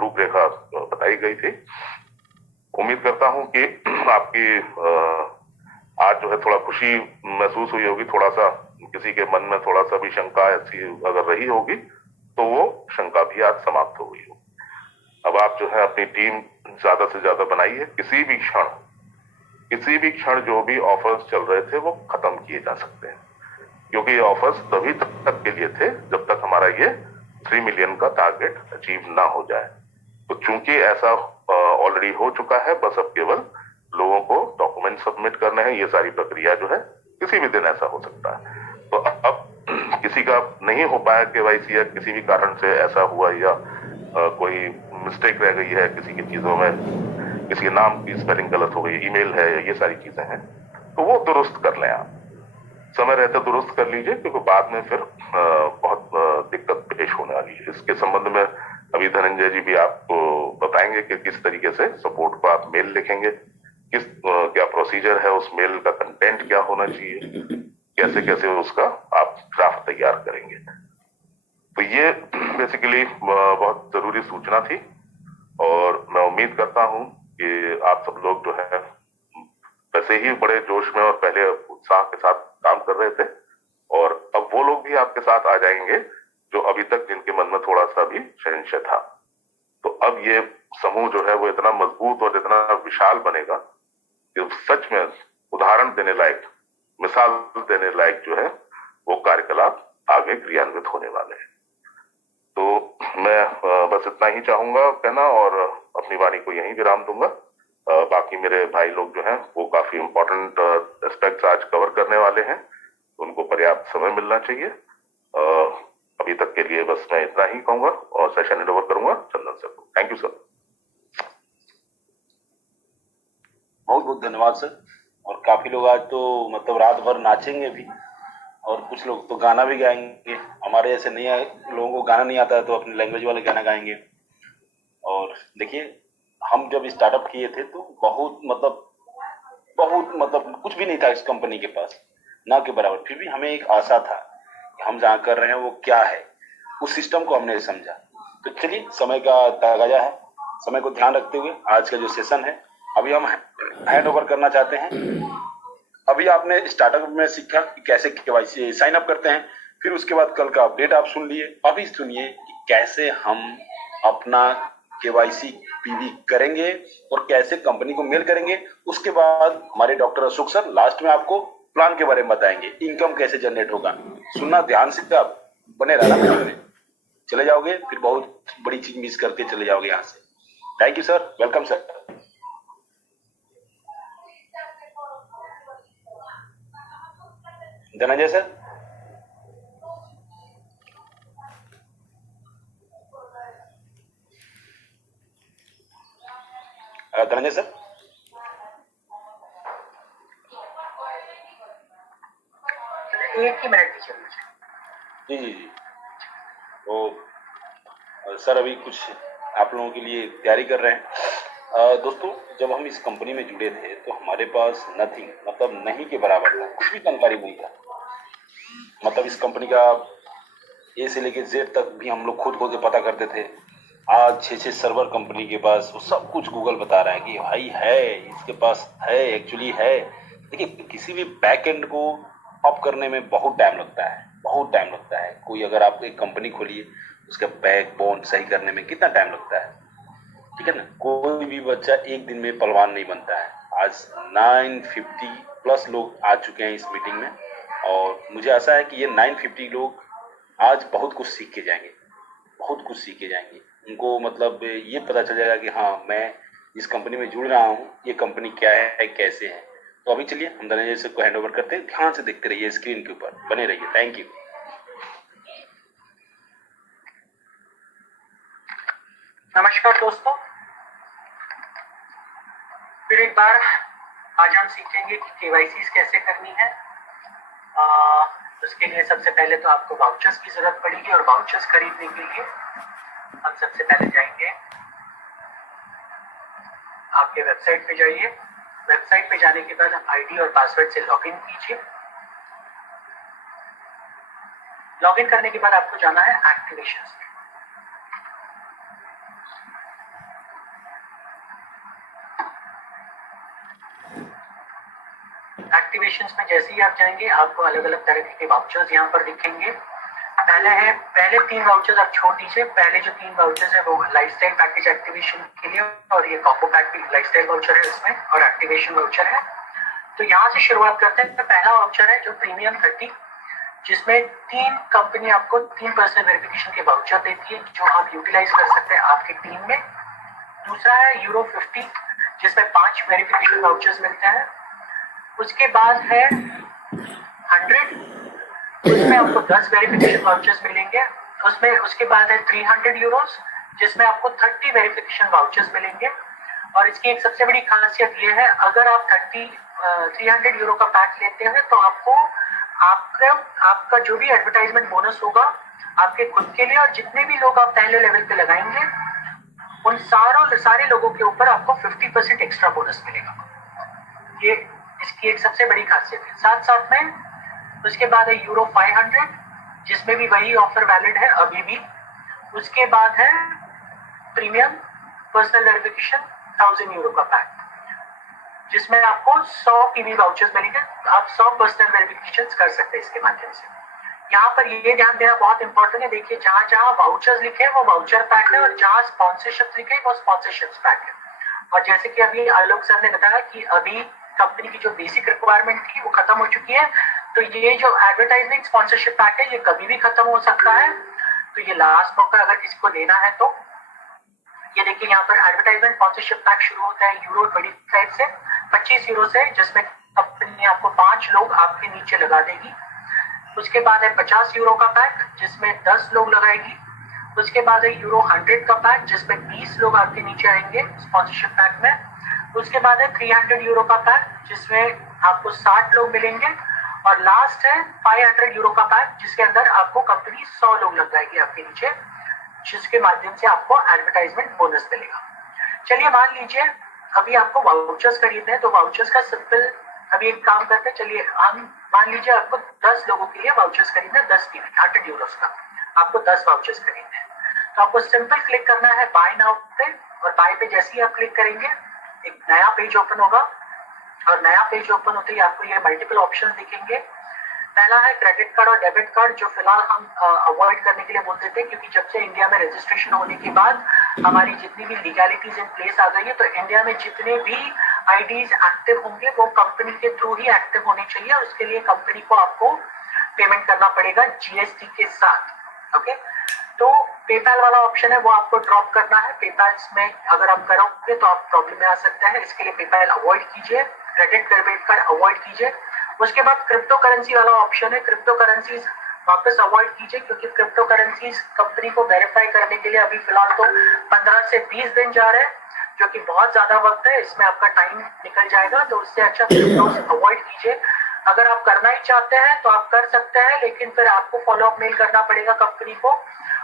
रूपरेखा बताई गई थी। उम्मीद करता हूं कि आपकी आज जो है थोड़ा खुशी महसूस हुई होगी, थोड़ा सा किसी के मन में थोड़ा सा भी शंका ऐसी अगर रही होगी तो वो शंका भी आज समाप्त हो गई हो। अब आप जो है अपनी टीम ज्यादा से ज्यादा बनाइए। किसी भी क्षण जो भी ऑफर्स चल रहे थे वो खत्म किए जा सकते हैं, क्योंकि ये ऑफर्स तभी तक के लिए थे जब तक हमारा ये 3 मिलियन का टारगेट अचीव ना हो जाए। तो चूंकि ऐसा ऑलरेडी हो चुका है, बस अब केवल लोगों को डॉक्यूमेंट सबमिट करने हैं। ये सारी प्रक्रिया जो है किसी भी दिन ऐसा हो सकता है। तो अब किसी का नहीं हो पाया केवाईसी या किसी भी कारण से ऐसा हुआ या कोई मिस्टेक रह गई है किसी की चीजों में, किसी के नाम की स्पेलिंग गलत हो गई, ईमेल है, ये सारी चीजें हैं, तो वो दुरुस्त कर लें आप। समय रहते दुरुस्त कर लीजिए, क्योंकि बाद में फिर बहुत दिक्कत पेश होने वाली है। इसके संबंध में अभी धनंजय जी भी आपको बताएंगे कि किस तरीके से सपोर्ट को आप मेल लिखेंगे, क्या प्रोसीजर है, उस मेल का कंटेंट क्या होना चाहिए, कैसे कैसे उसका आप ड्राफ्ट तैयार करेंगे। तो ये बेसिकली बहुत जरूरी सूचना थी और मैं उम्मीद करता हूं कि आप सब लोग जो है वैसे ही बड़े जोश में और पहले उत्साह के साथ काम कर रहे थे, और अब वो लोग भी आपके साथ आ जाएंगे जो अभी तक जिनके मन में थोड़ा सा भी संशय था। तो अब ये समूह जो है वो इतना मजबूत और इतना विशाल बनेगा कि सच में उदाहरण देने लायक, मिसाल देने लायक जो है वो कार्यकलाप आगे क्रियान्वित होने वाले हैं। तो मैं बस इतना ही चाहूंगा कहना और अपनी वाणी को यहीं विराम दूंगा। बाकी मेरे भाई लोग जो हैं वो काफी इंपॉर्टेंट एस्पेक्ट्स आज कवर करने वाले हैं, उनको पर्याप्त समय मिलना चाहिए। अभी तक के लिए बस मैं इतना ही कहूंगा और सेशन हैंड ओवर करूंगा चंदन सर को। Thank you sir. बहुत बहुत धन्यवाद सर। और काफी लोग आज तो मतलब रात भर नाचेंगे भी, और कुछ लोग तो गाना भी गाएंगे। हमारे जैसे नहीं लोगों को गाना नहीं आता है तो अपने लैंग्वेज वाले गाना गाएंगे। और देखिए, हम जब स्टार्टअप किए थे तो बहुत मतलब कुछ भी नहीं था इस कंपनी के पास, ना के बराबर। फिर भी हमें एक आशा था कि हम जहाँ कर रहे हैं वो क्या है, उस सिस्टम को हमने समझा। तो चलिए, समय का तगाजा है, समय को ध्यान रखते हुए आज का जो सेशन है अभी हम हैंड ओवर करना चाहते हैं। अभी आपने स्टार्टअप में सीखा कि कैसे केवाईसी साइन अप करते हैं, फिर उसके बाद कल का अपडेट आप सुन लिए। अभी सुनिए कि कैसे हम अपना केवाईसी पीवी करेंगे और कैसे कंपनी को मेल करेंगे। उसके बाद हमारे डॉक्टर अशोक सर लास्ट में आपको प्लान के बारे में बताएंगे, इनकम कैसे जनरेट होगा। सुनना ध्यान से, आप बने रहना वीडियो में, चले जाओगे फिर बहुत बड़ी चीज मिस करके चले जाओगे यहाँ से। Thank you sir, welcome sir. Dhananjay sir. Dhananjay sir. एक ही मिनट दीजिए मुझे। जी जी जी। तो सर अभी कुछ आप लोगों के लिए तैयारी कर रहे हैं। दोस्तों, जब हम इस कंपनी में जुड़े थे तो हमारे पास नथिंग मतलब नहीं के बराबर था, कुछ भी जानकारी नहीं था। मतलब इस कंपनी का ए से लेके जेड तक भी हम लोग खुद के पता करते थे। आज 6 सर्वर कंपनी के पास, वो सब कुछ गूगल बता रहा है कि भाई है, इसके पास है, एक्चुअली है। देखिए, किसी भी बैक एंड को अप करने में बहुत टाइम लगता है, बहुत टाइम लगता है। कोई अगर आप एक कंपनी खोलिए, उसका बैकबोन सही करने में कितना टाइम लगता है, ठीक है ना। कोई भी बच्चा एक दिन में पहलवान नहीं बनता है। आज 950 प्लस लोग आ चुके हैं इस मीटिंग में, और मुझे आशा है कि ये 950 लोग आज बहुत कुछ सीख के जाएंगे, बहुत कुछ सीख के जाएंगे। उनको मतलब ये पता चल जाएगा कि हाँ, मैं इस कंपनी में जुड़ रहा हूँ, ये कंपनी क्या है, कैसे है। तो अभी चलिए हम धनंजय सर को हैंड ओवर करते हैं। ध्यान से देखते रहिए, स्क्रीन के ऊपर बने रहिए। Thank you. नमस्कार दोस्तों, फिर एक बार आज हम सीखेंगे कि केवाईसी कैसे करनी है। उसके लिए सबसे पहले तो आपको वाउचर्स की जरूरत पड़ेगी, और वाउचर्स खरीदने के लिए हम सबसे पहले जाएंगे आपके वेबसाइट पे जाइए। वेबसाइट पे जाने के बाद आईडी और पासवर्ड से लॉगिन कीजिए। लॉगिन करने के बाद आपको जाना है एक्टिवेशंस में। एक्टिवेशंस में जैसे ही आप जाएंगे, आपको अलग अलग तरह के वाउचर्स यहाँ पर दिखेंगे। पहले 3 वाउचर्स आप छोड़ दीजिए। पहले जो 3 वाउचर्स है वो लाइफस्टाइल पैकेज एक्टिवेशन के लिए, और ये कॉम्बो पैक भी लाइफस्टाइल वाउचर है इसमें, और एक्टिवेशन वाउचर है। तो यहाँ से शुरुआत करते हैं। तो पहला वाउचर है जो प्रीमियम 30, जिसमें 3 कंपनी आपको 3% वेरिफिकेशन के वाउचर देती है, जो आप यूटिलाइज कर सकते हैं आपकी टीम में। दूसरा है यूरो 50, जिसमें 5 वेरिफिकेशन वाउचर्स मिलते हैं। उसके बाद है 100, उसमें आपको 10 वेरिफिकेशन वाउचर्स मिलेंगे। उसके बाद है 300 यूरोस, जिसमें आपको 30 वेरिफिकेशन वाउचर्स मिलेंगे। और इसकी एक सबसे बड़ी खासियत ये है, अगर आप 300 यूरो का पैक लेते हैं तो आपका जो भी एडवर्टाइजमेंट बोनस होगा आपके खुद के लिए, और जितने भी लोग आप पहले लेवल पे लगाएंगे उन सारे लोगों के ऊपर आपको 50% एक्स्ट्रा बोनस मिलेगा। ये इसकी एक सबसे बड़ी खासियत है। साथ साथ में उसके बाद है यूरो 500, जिसमें भी वही ऑफर वैलिड है अभी भी। उसके बाद है प्रीमियम पर्सनल वेरिफिकेशन 1000 यूरो का पैक, जिसमें आपको 100 पीवी वाउचर्स मिलेंगे। आप 100 पर्सनल वेरिफिकेशन कर सकते हैं इसके माध्यम से। यहाँ पर ये ध्यान देना बहुत इंपॉर्टेंट है। देखिए, जहां जहां वाउचर्स लिखे हैं वो वाउचर पैक है, और जहां स्पॉन्सरशिप लिखे हैं वो स्पॉन्सरशिप पैक है। और जैसे कि अभी आलोक सर ने बताया कि अभी कंपनी की जो बेसिक रिक्वायरमेंट थी वो खत्म हो चुकी है, तो ये जो एडवर्टाइजमेंट स्पॉन्सरशिप पैक है ये कभी भी खत्म हो सकता है। तो ये लास्ट मौका अगर किसी को लेना है तो ये देखिए, यहाँ पर एडवर्टाइजमेंट स्पॉन्सरशिप पैक शुरू होता है यूरो 25 से 25 यूरो से, जिसमें कंपनी आपको 5 लोग आपके नीचे लगा देगी। उसके बाद है 50 यूरो का पैक, जिसमें 10 लोग लगाएगी। उसके बाद है यूरो 100 का पैक, जिसमें 20 लोग आपके नीचे आएंगे स्पॉन्सरशिप पैक में। उसके बाद है 300 यूरो का पैक, जिसमें आपको 60 लोग मिलेंगे। और लास्ट है 500 यूरो का पैक, जिसके अंदर आपको कंपनी 100 लोग लगाएगी आपके नीचे, जिसके माध्यम से आपको एडवर्टाइजमेंट बोनस मिलेगा। चलिए, मान लीजिए अभी आपको वाउचर्स खरीदने हैं, तो वाउचर्स का सिंपल अभी एक काम करते हैं। चलिए, हम मान लीजिए आपको 10 लोगों के लिए वाउचर्स खरीदना है, 10 टीवी 100 यूरो का, आपको 10 वाउचर्स खरीदने हैं। तो आपको सिंपल क्लिक करना है बाय नाउ पे, और बाय पे जैसे ही आप क्लिक करेंगे एक नया पेज ओपन होगा, और नया पेज ओपन होते ही आपको ये मल्टीपल ऑप्शन दिखेंगे। पहला है क्रेडिट कार्ड और डेबिट कार्ड, जो फिलहाल हम अवॉइड करने के लिए बोलते थे, क्योंकि जब से इंडिया में रजिस्ट्रेशन होने के बाद हमारी जितनी भी लीगैलिटीज इन प्लेस आ गई है, तो इंडिया में जितने भी आईडीज एक्टिव होंगे वो कंपनी के थ्रू ही एक्टिव होने चाहिए, और उसके लिए कंपनी को आपको पेमेंट करना पड़ेगा जीएसटी के साथ। ओके, तो पेपैल वाला ऑप्शन है वो आपको ड्रॉप करना है। पेपैल में अगर आप करोगे तो आप प्रॉब्लम में आ सकता है, इसके लिए पेपैल अवॉइड कीजिए, क्रेडिट डेबिट कार्ड अवॉइड कीजिए। उसके बाद क्रिप्टो करेंसी वाला ऑप्शन है, क्रिप्टो करेंसीज वापस अवॉइड कीजिए, क्योंकि क्रिप्टो करेंसीज कंपनी को वेरीफाई करने के लिए अभी फिलहाल तो 15 से 20 दिन जा रहे हैं, जो कि बहुत ज्यादा वक्त है, इसमें आपका टाइम निकल जाएगा। तो उससे अच्छा क्रिप्टो अवॉइड कीजिए। अगर आप करना ही चाहते हैं तो आप कर सकते हैं, लेकिन फिर आपको फॉलो अप मेल करना पड़ेगा कंपनी को,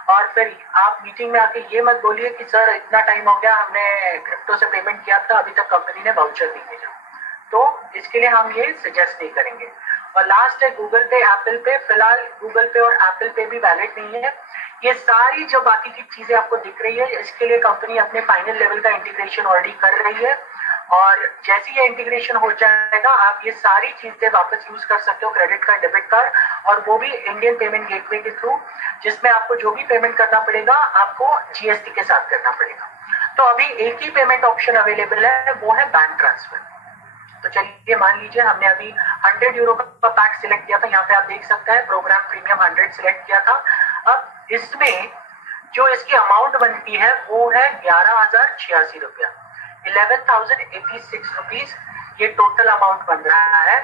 और फिर आप मीटिंग में आके ये मत बोलिए कि सर इतना टाइम हो गया, हमने क्रिप्टो से पेमेंट किया था, अभी तक कंपनी ने वाउचर नहीं भेजा। तो इसके लिए हम ये सजेस्ट नहीं करेंगे। और लास्ट है गूगल पे, एप्पल पे। फिलहाल गूगल पे और एप्पल पे भी वैलिड नहीं है। ये सारी जो बाकी की चीजें आपको दिख रही है, इसके लिए कंपनी अपने फाइनल लेवल का इंटीग्रेशन ऑलरेडी कर रही है, और जैसे ये इंटीग्रेशन हो जाएगा आप ये सारी चीजें वापस यूज कर सकते हो, क्रेडिट कार्ड, डेबिट कार्ड, और वो भी इंडियन पेमेंट गेटवे के थ्रू, जिसमें आपको जो भी पेमेंट करना पड़ेगा आपको जीएसटी के साथ करना पड़ेगा। तो अभी एक ही पेमेंट ऑप्शन अवेलेबल है, वो है बैंक ट्रांसफर। तो चलिए, मान लीजिए हमने अभी 100 यूरो का पैक सिलेक्ट किया था, यहाँ पे आप देख सकते हैं प्रोग्राम प्रीमियम 100 सिलेक्ट किया था। अब इसमें जो इसकी अमाउंट बनती है वो है 11,086 रुपया, 11,086 रुपीज ये टोटल अमाउंट बन रहा है,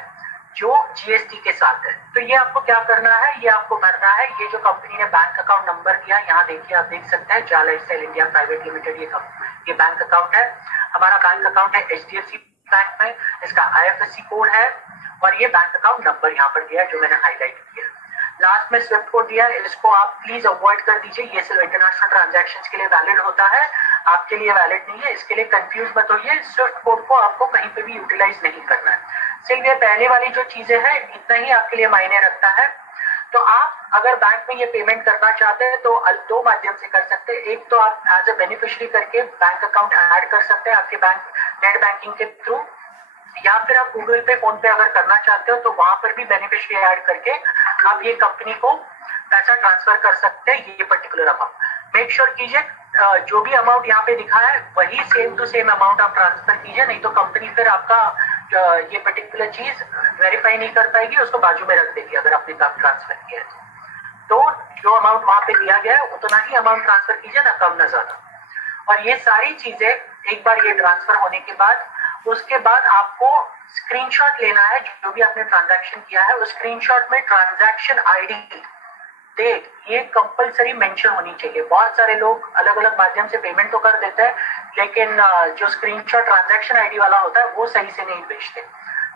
जो जीएसटी के साथ है। तो ये आपको क्या करना है, ये आपको भरना है। ये जो कंपनी ने बैंक अकाउंट नंबर दिया, यहाँ देखिए, आप देख सकते हैं जा लाइफस्टाइल इंडिया प्राइवेट लिमिटेड, ये बैंक अकाउंट है। हमारा बैंक अकाउंट है एचडीएफसी बैंक में, इसका आईएफएससी कोड है, और ये बैंक अकाउंट नंबर यहाँ पर दिया है जो मैंने हाईलाइट किया। लास्ट में स्विफ्ट कोड दिया है, इसको आप प्लीज अवॉइड कर दीजिए, ये सिर्फ इंटरनेशनल ट्रांजैक्शंस के लिए वैलिड होता है, आपके लिए वैलिड नहीं है, इसके लिए कंफ्यूज मत होइए। स्विफ्ट कोड को आपको कहीं पे भी यूटिलाइज नहीं करना है। सिर्फ ये पहले वाली जो चीजें हैं इतना ही आपके लिए मायने रखता है। तो आप अगर बैंक में ये पेमेंट करना चाहते हैं तो दो माध्यम से कर सकते हैं। एक तो आप एज ए बेनिफिशियरी करके बैंक अकाउंट ऐड कर सकते हैं आपके बैंक नेट बैंकिंग के थ्रू, या फिर आप गूगल पे, फोन पे अगर करना चाहते हो तो वहां पर भी बेनिफिशियरी ऐड करके आप ये कंपनी को पैसा ट्रांसफर कर सकते हैं, ये पर्टिकुलर अमाउंट। मेक श्योर कीजिए जो भी अमाउंट यहाँ पे दिखा है वही सेम टू सेम अमाउंट आप ट्रांसफर कीजिए, नहीं तो कंपनी फिर आपका ये पर्टिकुलर चीज वेरीफाई नहीं कर पाएगी, उसको बाजू में रख देगी अगर आपने काम ट्रांसफर किया है तो जो अमाउंट वहां पे दिया गया है उतना ही अमाउंट ट्रांसफर कीजिए, ना कम ना ज्यादा। और ये सारी चीजें एक बार ये ट्रांसफर होने के बाद, उसके बाद आपको स्क्रीनशॉट लेना है जो भी आपने ट्रांजैक्शन किया है, उस स्क्रीनशॉट में ट्रांजैक्शन आईडी डेट ये कंपलसरी मेंशन होनी चाहिए। बहुत सारे लोग अलग अलग माध्यम से पेमेंट तो कर देते हैं, लेकिन जो स्क्रीनशॉट ट्रांजैक्शन आईडी वाला होता है वो सही से नहीं भेजते।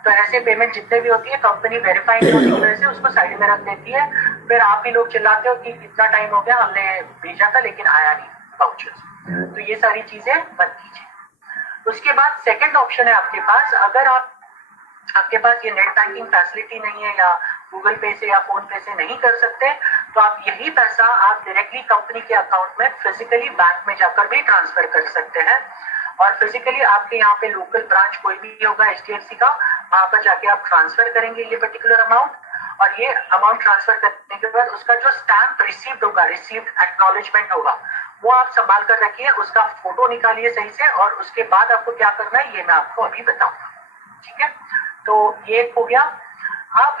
तो ऐसे पेमेंट जितने भी होती है कंपनी वेरीफाई नहीं होने की वजह से उसको साइड में रख देती है। फिर आप भी लोग चिल्लाते हो कि इतना टाइम हो गया हमने भेजा था लेकिन आया नहीं वाउचर्स। तो ये सारी चीजें मत कीजिए। उसके बाद सेकंड ऑप्शन है आपके पास, अगर आपके पास ये नेट बैंकिंग फैसिलिटी नहीं है या गूगल पे से या फोन पे से नहीं कर सकते, तो आप यही पैसा आप डायरेक्टली कंपनी के अकाउंट में फिजिकली बैंक में जाकर भी ट्रांसफर कर सकते हैं। और फिजिकली आपके यहाँ पे लोकल ब्रांच कोई भी होगा HDFC का, वहां पर जाके आप ट्रांसफर करेंगे ये पर्टिकुलर अमाउंट, और ये अमाउंट ट्रांसफर करने के बाद उसका जो स्टैम्प रिसीव्ड होगा, रिसीव्ड एक्नॉलेजमेंट होगा, वो आप संभाल कर रखिए, उसका फोटो निकालिए सही से, और उसके बाद आपको क्या करना है ये मैं आपको अभी बताऊंगा। ठीक है, तो ये हो गया। अब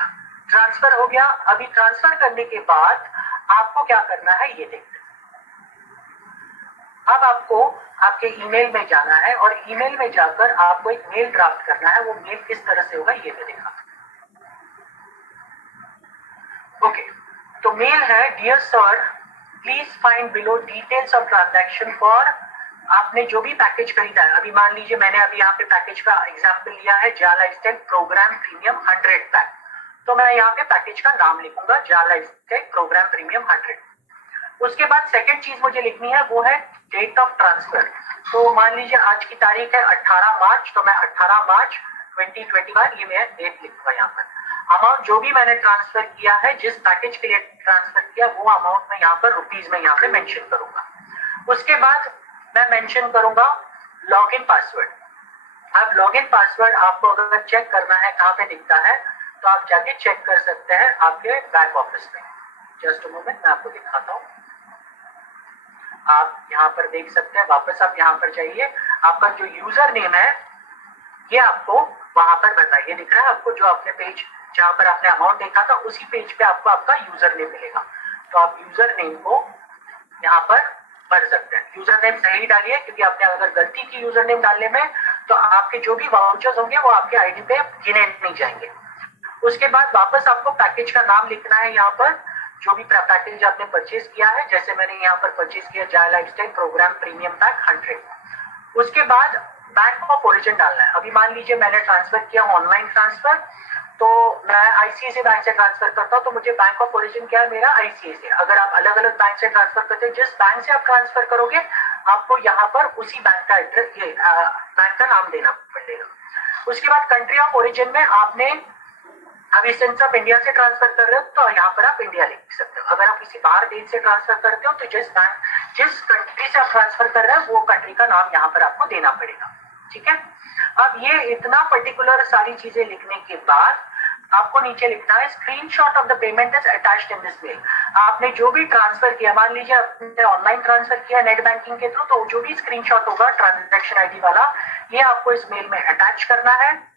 ट्रांसफर हो गया। अभी ट्रांसफर करने के बाद आपको क्या करना है ये देखते हैं। अब आपको आपके ईमेल में जाना है और ईमेल में जाकर आपको एक मेल ड्राफ्ट करना है। वो मेल किस तरह से होगा ये मैं दिखाता हूं। ओके, तो मेल है, dear sir please find below details of transaction for, आपने जो भी पैकेज खरीदा है। अभी मान लीजिए मैंने अभी यहाँ पे पैकेज का एग्जाम्पल लिया है, जा लाइफस्टाइल प्रोग्राम प्रीमियम 100 पैक, तो मैं यहाँ पे पैकेज का नाम लिखूंगा जा लाइफस्टाइल प्रोग्राम प्रीमियम 100। उसके बाद सेकंड चीज मुझे लिखनी है वो है डेट ऑफ ट्रांसफर। तो मान लीजिए आज की तारीख है 18 मार्च, तो मैं 18 मार्च 2021 ये मैं डेट लिखूंगा यहाँ पर। अमाउंट जो भी मैंने ट्रांसफर किया है, जिस पैकेज के लिए ट्रांसफर किया, वो अमाउंट मैं यहाँ पर रुपीज में यहाँ पे मेंशन करूंगा। उसके बाद मैं मेंशन करूंगा लॉगिन पासवर्ड। अब लॉगिन पासवर्ड आपको अगर चेक करना है कहाँ पे दिखता है, तो आप जाके चेक कर सकते हैं आपके बैक ऑफिस में। जस्ट मोमेंट, मैं आपको दिखाता हूँ। आप यहाँ पर देख सकते हैं, वापस आप यहाँ पर जाइए, आपका जो यूजर नेम है ये आपको वहां पर भरना है। ये दिख रहा है आपको, जो आपने पेज जहां पर आपने अमाउंट देखा था उसी पेज पे आपको आपका यूजर नेम मिलेगा। तो आप यूजर नेम को यहाँ पर भर सकते हैं। यूजर नेम सही डालिए, क्योंकि आपने अगर गलती की यूजर नेम डालने में, तो आपके जो भी वाउचर्स होंगे वो आपके आईडी पे गिने नहीं जाएंगे। उसके बाद वापस आपको पैकेज का नाम लिखना है यहाँ पर, जो भी पैकेज आपने परचेज किया है। जैसे मैंने यहाँ पर परचेज किया जा लाइफस्टाइल प्रोग्राम प्रीमियम पैक 100। उसके बाद बैंक ऑफ ओरिजिन डालना है। अभी मान लीजिए मैंने ट्रांसफर किया ऑनलाइन ट्रांसफर, तो मैं ICICI बैंक से ट्रांसफर करता हूँ, तो मुझे बैंक ऑफ ओरिजिन क्या है मेरा ICICI। अगर आप अलग अलग बैंक से ट्रांसफर करते हैं, जिस बैंक से आप ट्रांसफर करोगे आपको यहाँ पर उसी बैंक का एड्रेस, ये बैंक का नाम देना पड़ेगा। उसके बाद कंट्री ऑफ ओरिजिन में आपने अभी सिंस आप इंडिया से ट्रांसफर कर रहे हो तो यहाँ पर आप इंडिया लिख सकते हो। अगर आप किसी बाहर देश से ट्रांसफर करते हो तो जिस कंट्री से आप ट्रांसफर कर रहे हो वो कंट्री का नाम यहाँ पर आपको देना पड़ेगा। ठीक है, अब ये इतना पर्टिकुलर सारी चीजें लिखने के बाद आपको नीचे लिखना है screenshot of the payment is attached in this mail. आपने जो भी ट्रांसफर किया, मान लीजिए आपने ऑनलाइन ट्रांसफर किया नेट बैंकिंग के थ्रू, तो जो भी स्क्रीनशॉट होगा ट्रांजैक्शन आईडी वाला, ये आपको इस मेल में अटैच करना है।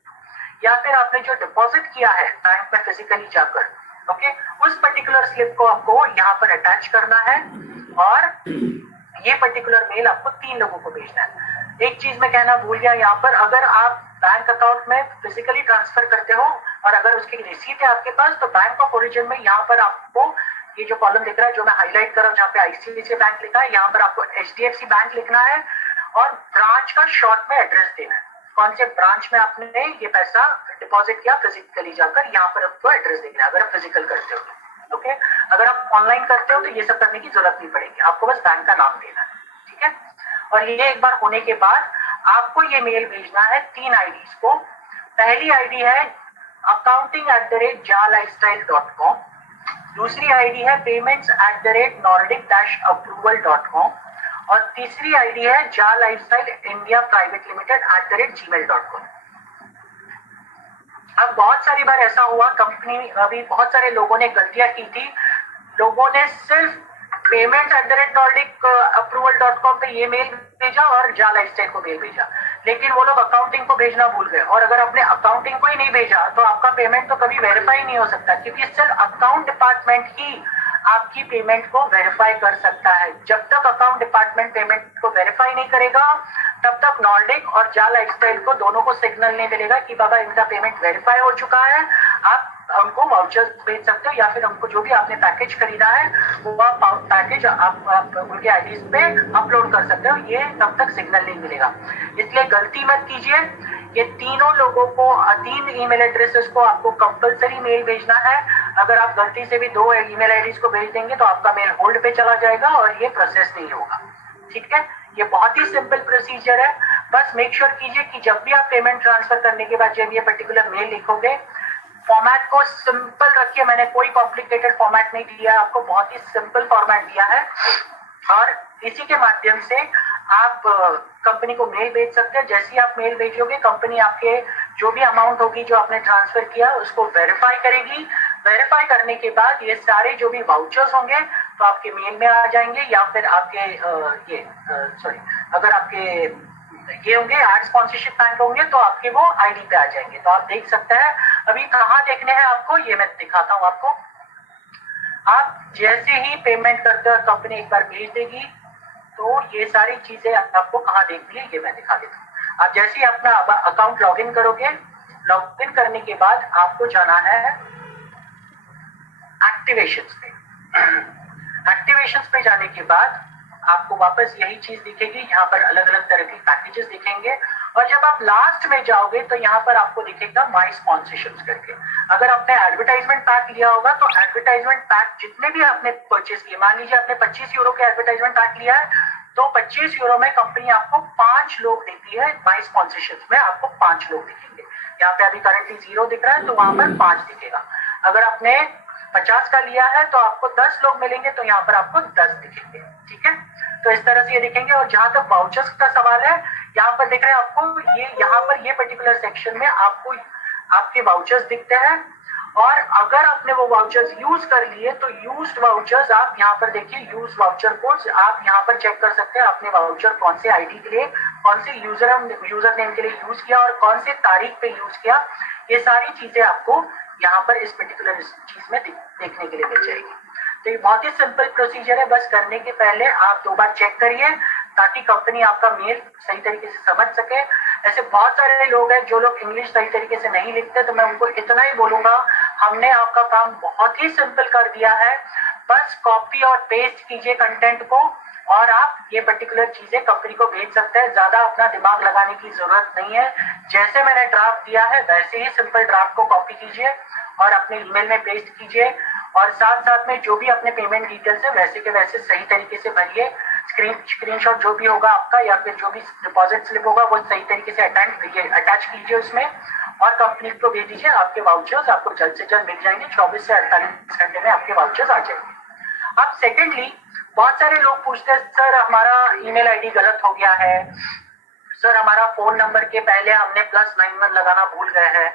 या फिर आपने जो डिपॉजिट किया है बैंक में फिजिकली जाकर, ओके, उस पर्टिकुलर स्लिप को आपको यहाँ पर अटैच करना है। और ये पर्टिकुलर मेल आपको 3 लोगों को भेजना है। एक चीज मैं कहना भूल गया यहाँ पर, अगर आप बैंक अकाउंट में फिजिकली ट्रांसफर करते हो और अगर उसकी रिसीट है आपके पास, तो बैंक ऑफ ओरिजिन में यहाँ पर आपको ये जो कॉलम दिख रहा है, जो मैं हाईलाइट कर रहा हूँ, जहाँ पे ICICI बैंक लिखा है, यहाँ पर आपको HDFC बैंक लिखना है और ब्रांच का शॉर्ट में एड्रेस देना है। कौन से ब्रांच में आपने ये पैसा डिपॉजिट किया फिजिकली जाकर, यहाँ पर आपको एड्रेस देना है अगर आप फिजिकल करते हो। ओके, अगर आप ऑनलाइन करते हो तो ये सब करने की जरूरत नहीं पड़ेगी, आपको बस बैंक का नाम देना है। ठीक है, और ये एक बार होने के बाद आपको ये मेल भेजना है 3 आईडीज को। पहली आईडी है accounting@jalifestyle.com, दूसरी आईडी है payments@nordic-approval.com और तीसरी आईडी है जा lifestyle India private limited @gmail.com। अब बहुत सारी बार ऐसा हुआ, कंपनी अभी बहुत सारे लोगों ने गलतियां की थी। लोगों ने सिर्फ payments@nordic-approval.com पे ये मेल भेजा और जा लाइफस्टाइल को मेल भेजा, लेकिन वो लोग अकाउंटिंग को भेजना भूल गए। और अगर आपने अकाउंटिंग को ही नहीं भेजा तो आपका पेमेंट तो कभी वेरीफाई नहीं हो सकता, क्योंकि सिर्फ अकाउंट डिपार्टमेंट ही आपकी पेमेंट को वेरीफाई कर सकता है। जब तक अकाउंट डिपार्टमेंट पेमेंट को वेरीफाई नहीं करेगा, तब तक नॉर्डिक और जा लाइफस्टाइल को दोनों को सिग्नल नहीं मिलेगा कि बाबा इनका पेमेंट वेरीफाई हो चुका है। आप उनको वाउचर्स भेज सकते हो या फिर उनको जो भी आपने पैकेज खरीदा है वो आप पैकेज आप उनके आईडीज पे अपलोड कर सकते हो। ये तब तक सिग्नल नहीं मिलेगा, इसलिए गलती मत कीजिए। ये तीनों लोगों को 3 ईमेल एड्रेसेस को आपको कंपलसरी मेल भेजना है। अगर आप गलती से भी 2 ईमेल आईडीज को भेज देंगे तो आपका मेल होल्ड पे चला जाएगा और ये प्रोसेस नहीं होगा। ठीक है, ये बहुत ही सिंपल प्रोसीजर है। बस मेक श्योर कीजिए कि जब भी आप पेमेंट ट्रांसफर करने के बाद जब ये पर्टिकुलर मेल लिखोगे, फॉर्मेट को सिंपल रखिए। मैंने कोई कॉम्प्लिकेटेड फॉर्मेट नहीं दिया आपको, बहुत ही सिंपल फॉर्मेट दिया है और इसी के माध्यम से आप कंपनी को मेल भेज सकते हैं। जैसे ही आप मेल भेजोगे, कंपनी आपके जो भी अमाउंट होगी जो आपने ट्रांसफर किया उसको वेरीफाई करेगी। वेरीफाई करने के बाद ये सारे जो भी वाउचर्स होंगे तो आपके मेल में आ जाएंगे, या फिर आपके अगर आपके ये होंगे एड स्पॉन्सरशिप बैंक होंगे तो आपके वो आईडी पे आ जाएंगे। तो आप देख सकते हैं। अभी कहाँ देखने हैं आपको, ये मैं दिखाता हूँ आपको। आप जैसे ही पेमेंट करते हो कंपनी एक बार भेज देगी, तो ये सारी चीजें आपको कहाँ देखनी है ये मैं दिखा देता हूँ। आप जैसे ही अपना अकाउंट लॉगिन करोगे, लॉगिन करने के बाद आपको जाना है एक्टिवेशंस पे। एक्टिवेशंस पे जाने के बाद आपको वापस यही चीज दिखेगी। यहाँ पर अलग अलग तरह के पैकेजेस दिखेंगे और जब आप लास्ट में जाओगे तो यहाँ पर आपको दिखेगा माई स्पॉन्सरशिप्स करके। अगर आपने एडवर्टाइजमेंट पैक लिया होगा तो एडवर्टाइजमेंट पैक जितने भी आपने परचेस किए, मान लीजिए आपने 25 यूरो के एडवर्टाइजमेंट पैक लिया है तो 25 यूरो में कंपनी आपको 5 लोग देती है। माई स्पॉन्सरशिप्स में आपको 5 लोग दिखेंगे। यहाँ पे अभी करंटली 0 दिख रहा है तो वहां पर 5 दिखेगा। अगर आपने 50 का लिया है तो आपको 10 लोग मिलेंगे तो यहाँ पर आपको 10 दिखेंगे। ठीक है, तो इस तरह से ये दिखेंगे। और जहां तक वाउचर्स का सवाल है, यहाँ पर दिख रहे हैं आपको ये, यहाँ पर ये पर्टिकुलर सेक्शन में आपको आपके वाउचर्स दिखते हैं। और अगर आपने वो वाउचर्स यूज कर लिए तो यूज्ड वाउचर्स आप यहाँ पर देखिए, यूज वाउचर कोड्स आप यहाँ पर चेक कर सकते हैं। आपने वाउचर कौन से आईडी के लिए, कौन से यूजर नेम के लिए यूज किया और कौन से तारीख पे यूज किया, ये सारी चीजें आपको यहाँ पर इस पर्टिकुलर चीज में देखने के लिए मिल जाएगी। तो ये बहुत ही सिंपल प्रोसीजर है। बस करने के पहले आप 2 बार चेक करिए ताकि कंपनी आपका मेल सही तरीके से समझ सके। ऐसे बहुत सारे लोग हैं जो लोग इंग्लिश सही तरीके से नहीं लिखते, तो मैं उनको इतना ही बोलूंगा, हमने आपका काम बहुत ही सिंपल कर दिया है। बस कॉपी और पेस्ट कीजिए कंटेंट को और आप ये पर्टिकुलर चीजें कंपनी को भेज सकते हैं। ज्यादा अपना दिमाग लगाने की जरूरत नहीं है। जैसे मैंने ड्राफ्ट दिया है वैसे ही सिंपल ड्राफ्ट को कॉपी कीजिए और अपने ईमेल में पेस्ट कीजिए और साथ साथ में जो भी अपने पेमेंट डिटेल्स है वैसे के वैसे सही तरीके से भरिए। स्क्रीनशॉट जो भी होगा आपका या फिर जो भी डिपॉजिट स्लिप होगा वो सही तरीके से अटैच कीजिए उसमें और कंपनी को भेज दीजिए। आपके वाउचर्स आपको जल्द से जल्द मिल जाएंगे। 24 से 48 घंटे में आपके वाउचर्स आ जाएंगे। अब सेकेंडली, बहुत सारे लोग पूछते हैं सर हमारा ईमेल आईडी गलत हो गया है, सर हमारा फोन नंबर के पहले हमने +91 लगाना भूल गए हैं।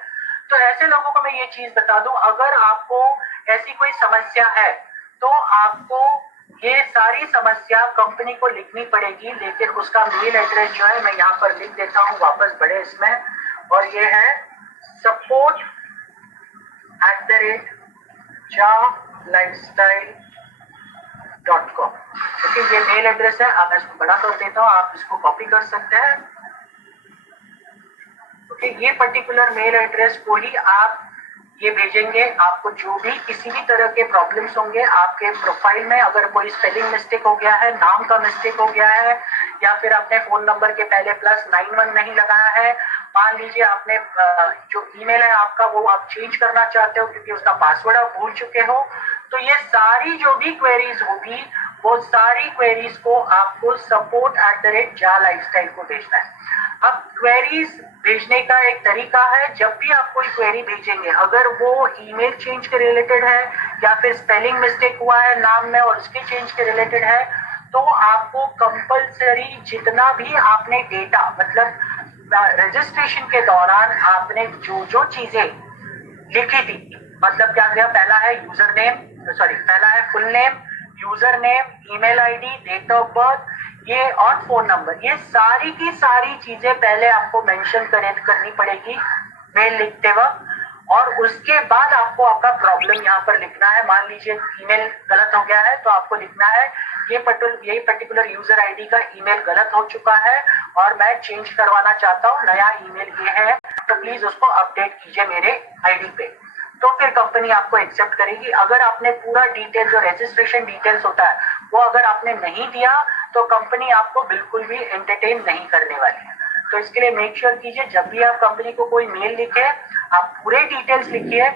तो ऐसे लोगों को मैं ये चीज बता दूं, अगर आपको ऐसी कोई समस्या है तो आपको ये सारी समस्या कंपनी को लिखनी पड़ेगी, लेकिन उसका मेल एड्रेस जो है मैं यहाँ पर लिख देता हूँ, वापस बढ़े इसमें, और ये है support@jalifestyle.com। ओके, ये मेल एड्रेस है। अब मैं इसको बड़ा कर देता हूँ, आप इसको कॉपी कर सकते हैं। ओके, ये पर्टिकुलर मेल एड्रेस को ही आप ये भेजेंगे। आपको जो भी किसी भी तरह के प्रॉब्लम्स होंगे आपके प्रोफाइल में, अगर कोई स्पेलिंग मिस्टेक हो गया है, नाम का मिस्टेक हो गया है, या फिर आपने फोन नंबर के पहले +91 नहीं लगाया है, मान लीजिए आपने जो ईमेल है आपका वो आप चेंज करना चाहते हो क्योंकि उसका पासवर्ड आप भूल चुके हो, तो ये सारी जो भी क्वेरीज होगी वो सारी क्वेरीज को आपको support@jalifestyle को भेजना है। अब क्वेरीज भेजने का एक तरीका है, जब भी आप कोई क्वेरी भेजेंगे, अगर वो ईमेल चेंज के रिलेटेड है या फिर स्पेलिंग मिस्टेक हुआ है नाम में और उसके चेंज के रिलेटेड है, तो आपको कंपलसरी जितना भी आपने डेटा, मतलब रजिस्ट्रेशन के दौरान आपने जो जो चीजें लिखी थी, मतलब क्या गया, पहला है पहला है full name, user name, email ID, date of birth, ये और फोन नंबर, ये सारी की सारी चीजें पहले आपको मेंशन करनी पड़ेगी मेल लिखते वक्त। और उसके बाद आपको आपका प्रॉब्लम यहाँ पर लिखना है। मान लीजिए ईमेल गलत हो गया है तो आपको लिखना है ये पर्टिकुलर यूजर आईडी का ईमेल गलत हो चुका है और मैं चेंज करवाना चाहता हूँ, नया ईमेल ये है, तो प्लीज उसको अपडेट कीजिए मेरे आईडी पे। तो फिर कंपनी आपको एक्सेप्ट करेगी। अगर आपने पूरा डिटेल, जो रजिस्ट्रेशन डिटेल्स होता है, वो अगर आपने नहीं दिया तो कंपनी आपको बिल्कुल भी एंटरटेन नहीं करने वाली है। तो इसके लिए मेक श्योर कीजिए जब भी आप कंपनी को कोई मेल लिखे आप पूरे डिटेल्स लिखिए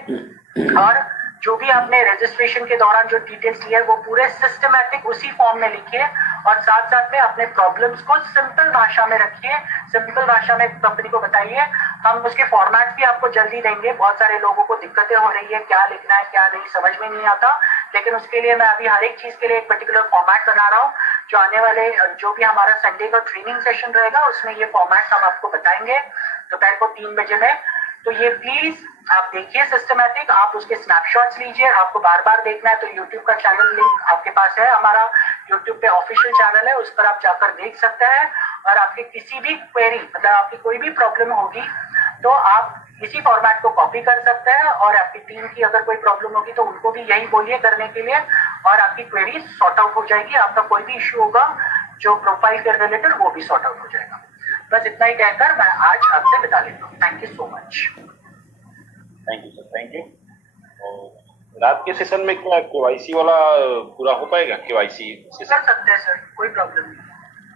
और जो भी आपने रजिस्ट्रेशन के दौरान जो डिटेल्स लिए वो पूरे सिस्टमैटिक उसी फॉर्म में लिखिए और साथ साथ में अपने प्रॉब्लम्स को सिंपल भाषा में रखिए, सिंपल भाषा में कंपनी को बताइए। हम उसके फॉर्मेट भी आपको जल्दी देंगे। बहुत सारे लोगों को दिक्कतें हो रही है, क्या लिखना है क्या नहीं समझ में नहीं आता, लेकिन उसके लिए मैं अभी हर एक चीज के लिए एक पर्टिकुलर फॉर्मेट बना रहा हूँ। जो आने वाले जो भी हमारा संडे का ट्रेनिंग सेशन रहेगा उसमें ये फॉर्मेट हम आपको बताएंगे दोपहर को 3 बजे में। तो ये प्लीज आप देखिए सिस्टमैटिक, आप उसके स्नैपशॉट्स लीजिए। आपको बार बार देखना है तो यूट्यूब का चैनल लिंक आपके पास है, हमारा यूट्यूब पे ऑफिशियल चैनल है, उस पर आप जाकर देख सकते हैं। और आपकी किसी भी क्वेरी मतलब आपकी कोई भी प्रॉब्लम होगी तो आप इसी फॉर्मेट को कॉपी कर सकते हैं और आपकी टीम की अगर कोई प्रॉब्लम होगी तो उनको भी यही बोलिए करने के लिए और आपकी क्वेरी सॉर्ट आउट हो जाएगी। आपका कोई भी इश्यू होगा जो प्रोफाइल के रिलेटेड वो भी सॉर्ट आउट हो जाएगा। बस इतना ही कहकर मैं आज आपसे विदा लेता हूँ। Thank you so much. Thank you sir, thank you. रात के सेशन में क्या केवाईसी वाला पूरा हो पाएगा? केवाईसी कर सकते हैं सर, कोई प्रॉब्लम नहीं।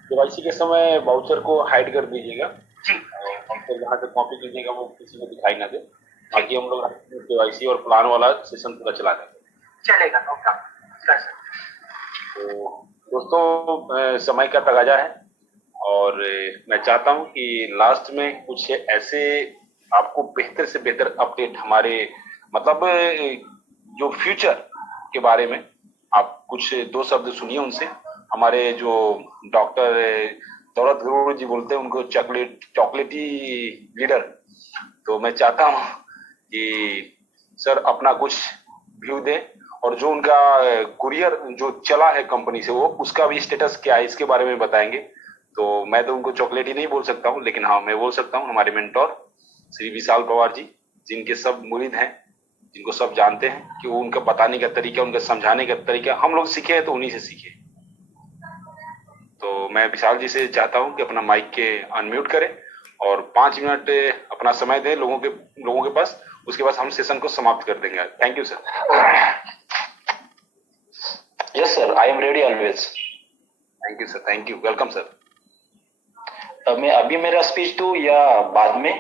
केवाईसी के समय वाउचर को हाइड कर दीजिएगा जी। वाउचर जहाँ से कॉपी कीजिएगा वो किसी को दिखाई ना दे, बाकी हम लोग केवाईसी और प्लान वाला सेशन पूरा चला देंगे। चलेगा, नो प्रॉब्लम, कर सकते। तो दोस्तों समय का तगाजा है और मैं चाहता हूं कि लास्ट में कुछ ऐसे आपको बेहतर से बेहतर अपडेट हमारे मतलब जो फ्यूचर के बारे में आप कुछ 2 शब्द सुनिए उनसे। हमारे जो डॉक्टर दौलत गुरु जी बोलते हैं उनको चॉकलेटी लीडर, तो मैं चाहता हूं कि सर अपना कुछ व्यू दें और जो उनका कुरियर जो चला है कंपनी से वो उसका भी स्टेटस क्या है इसके बारे में बताएंगे। तो मैं तो उनको चॉकलेट ही नहीं बोल सकता हूँ, लेकिन हाँ मैं बोल सकता हूँ हमारे मेंटोर श्री विशाल पवार जी, जिनके सब मुरीद हैं, जिनको सब जानते हैं कि वो उनका बताने का तरीका, उनका समझाने का तरीका हम लोग सीखे हैं तो उन्हीं से सीखे। तो मैं विशाल जी से चाहता हूँ कि अपना माइक के अनम्यूट करें और 5 मिनट अपना समय दें लोगों के पास, उसके बाद हम सेशन को समाप्त कर देंगे। Thank you sir. Yes sir, I am ready always. Thank you sir, thank you, welcome sir. मैं अभी मेरा स्पीच दूं या बाद में?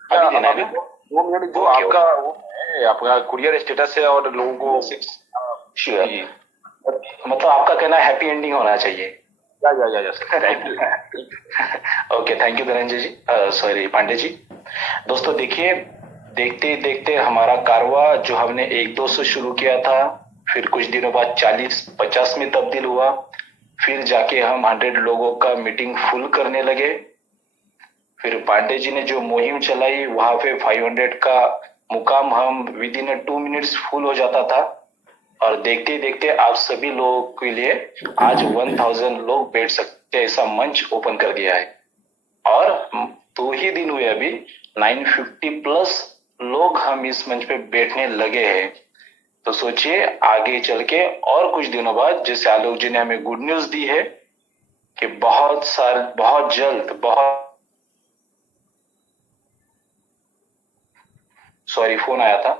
अभी देना है? 2 मिनट जो आपका वो है, आपका कुरियर स्टेटस है और लोगों को श्योर, मतलब आपका कहना हैप्पी एंडिंग होना चाहिए। या sir, thank you. Okay, thank you Dhananjay ji, sorry Pandey ji. दोस्तों देखिए, देखते देखते हमारा कारवा जो हमने 1-2 से शुरू किया था, फिर कुछ दिनों बाद 40-50 में तब्दील हुआ, फिर जाके हम 100 लोगों का मीटिंग फुल करने लगे। फिर पांडे जी ने जो मुहिम चलाई वहां पे 500 का मुकाम हम विद इन 2 मिनट्स फुल हो जाता था और देखते देखते आप सभी लोगों के लिए आज 1000 लोग बैठ सकते ऐसा मंच ओपन कर दिया है। और 2 ही दिन हुए अभी 950 प्लस लोग हम इस मंच पे बैठने लगे हैं। तो सोचिए आगे चल के और कुछ दिनों बाद जैसे आलोक जी ने हमें गुड न्यूज दी है कि बहुत जल्द सॉरी फोन आया था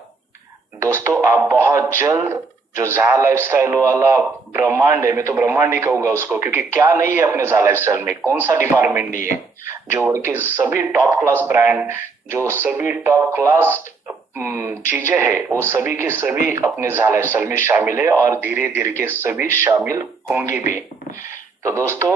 दोस्तों, आप बहुत जल्द जो झा लाइफस्टाइल वाला ब्रह्मांड है, मैं तो ब्रह्मांड ही कहूंगा उसको, क्योंकि क्या नहीं है अपने झा लाइफस्टाइल में, कौन सा डिपार्टमेंट नहीं है, जो वर्ल्ड के सभी टॉप क्लास ब्रांड, जो सभी टॉप क्लास चीजें हैं वो सभी के सभी अपने झा लाइफस्टाइल में शामिल है और धीरे धीरे के सभी शामिल होंगे भी। तो दोस्तों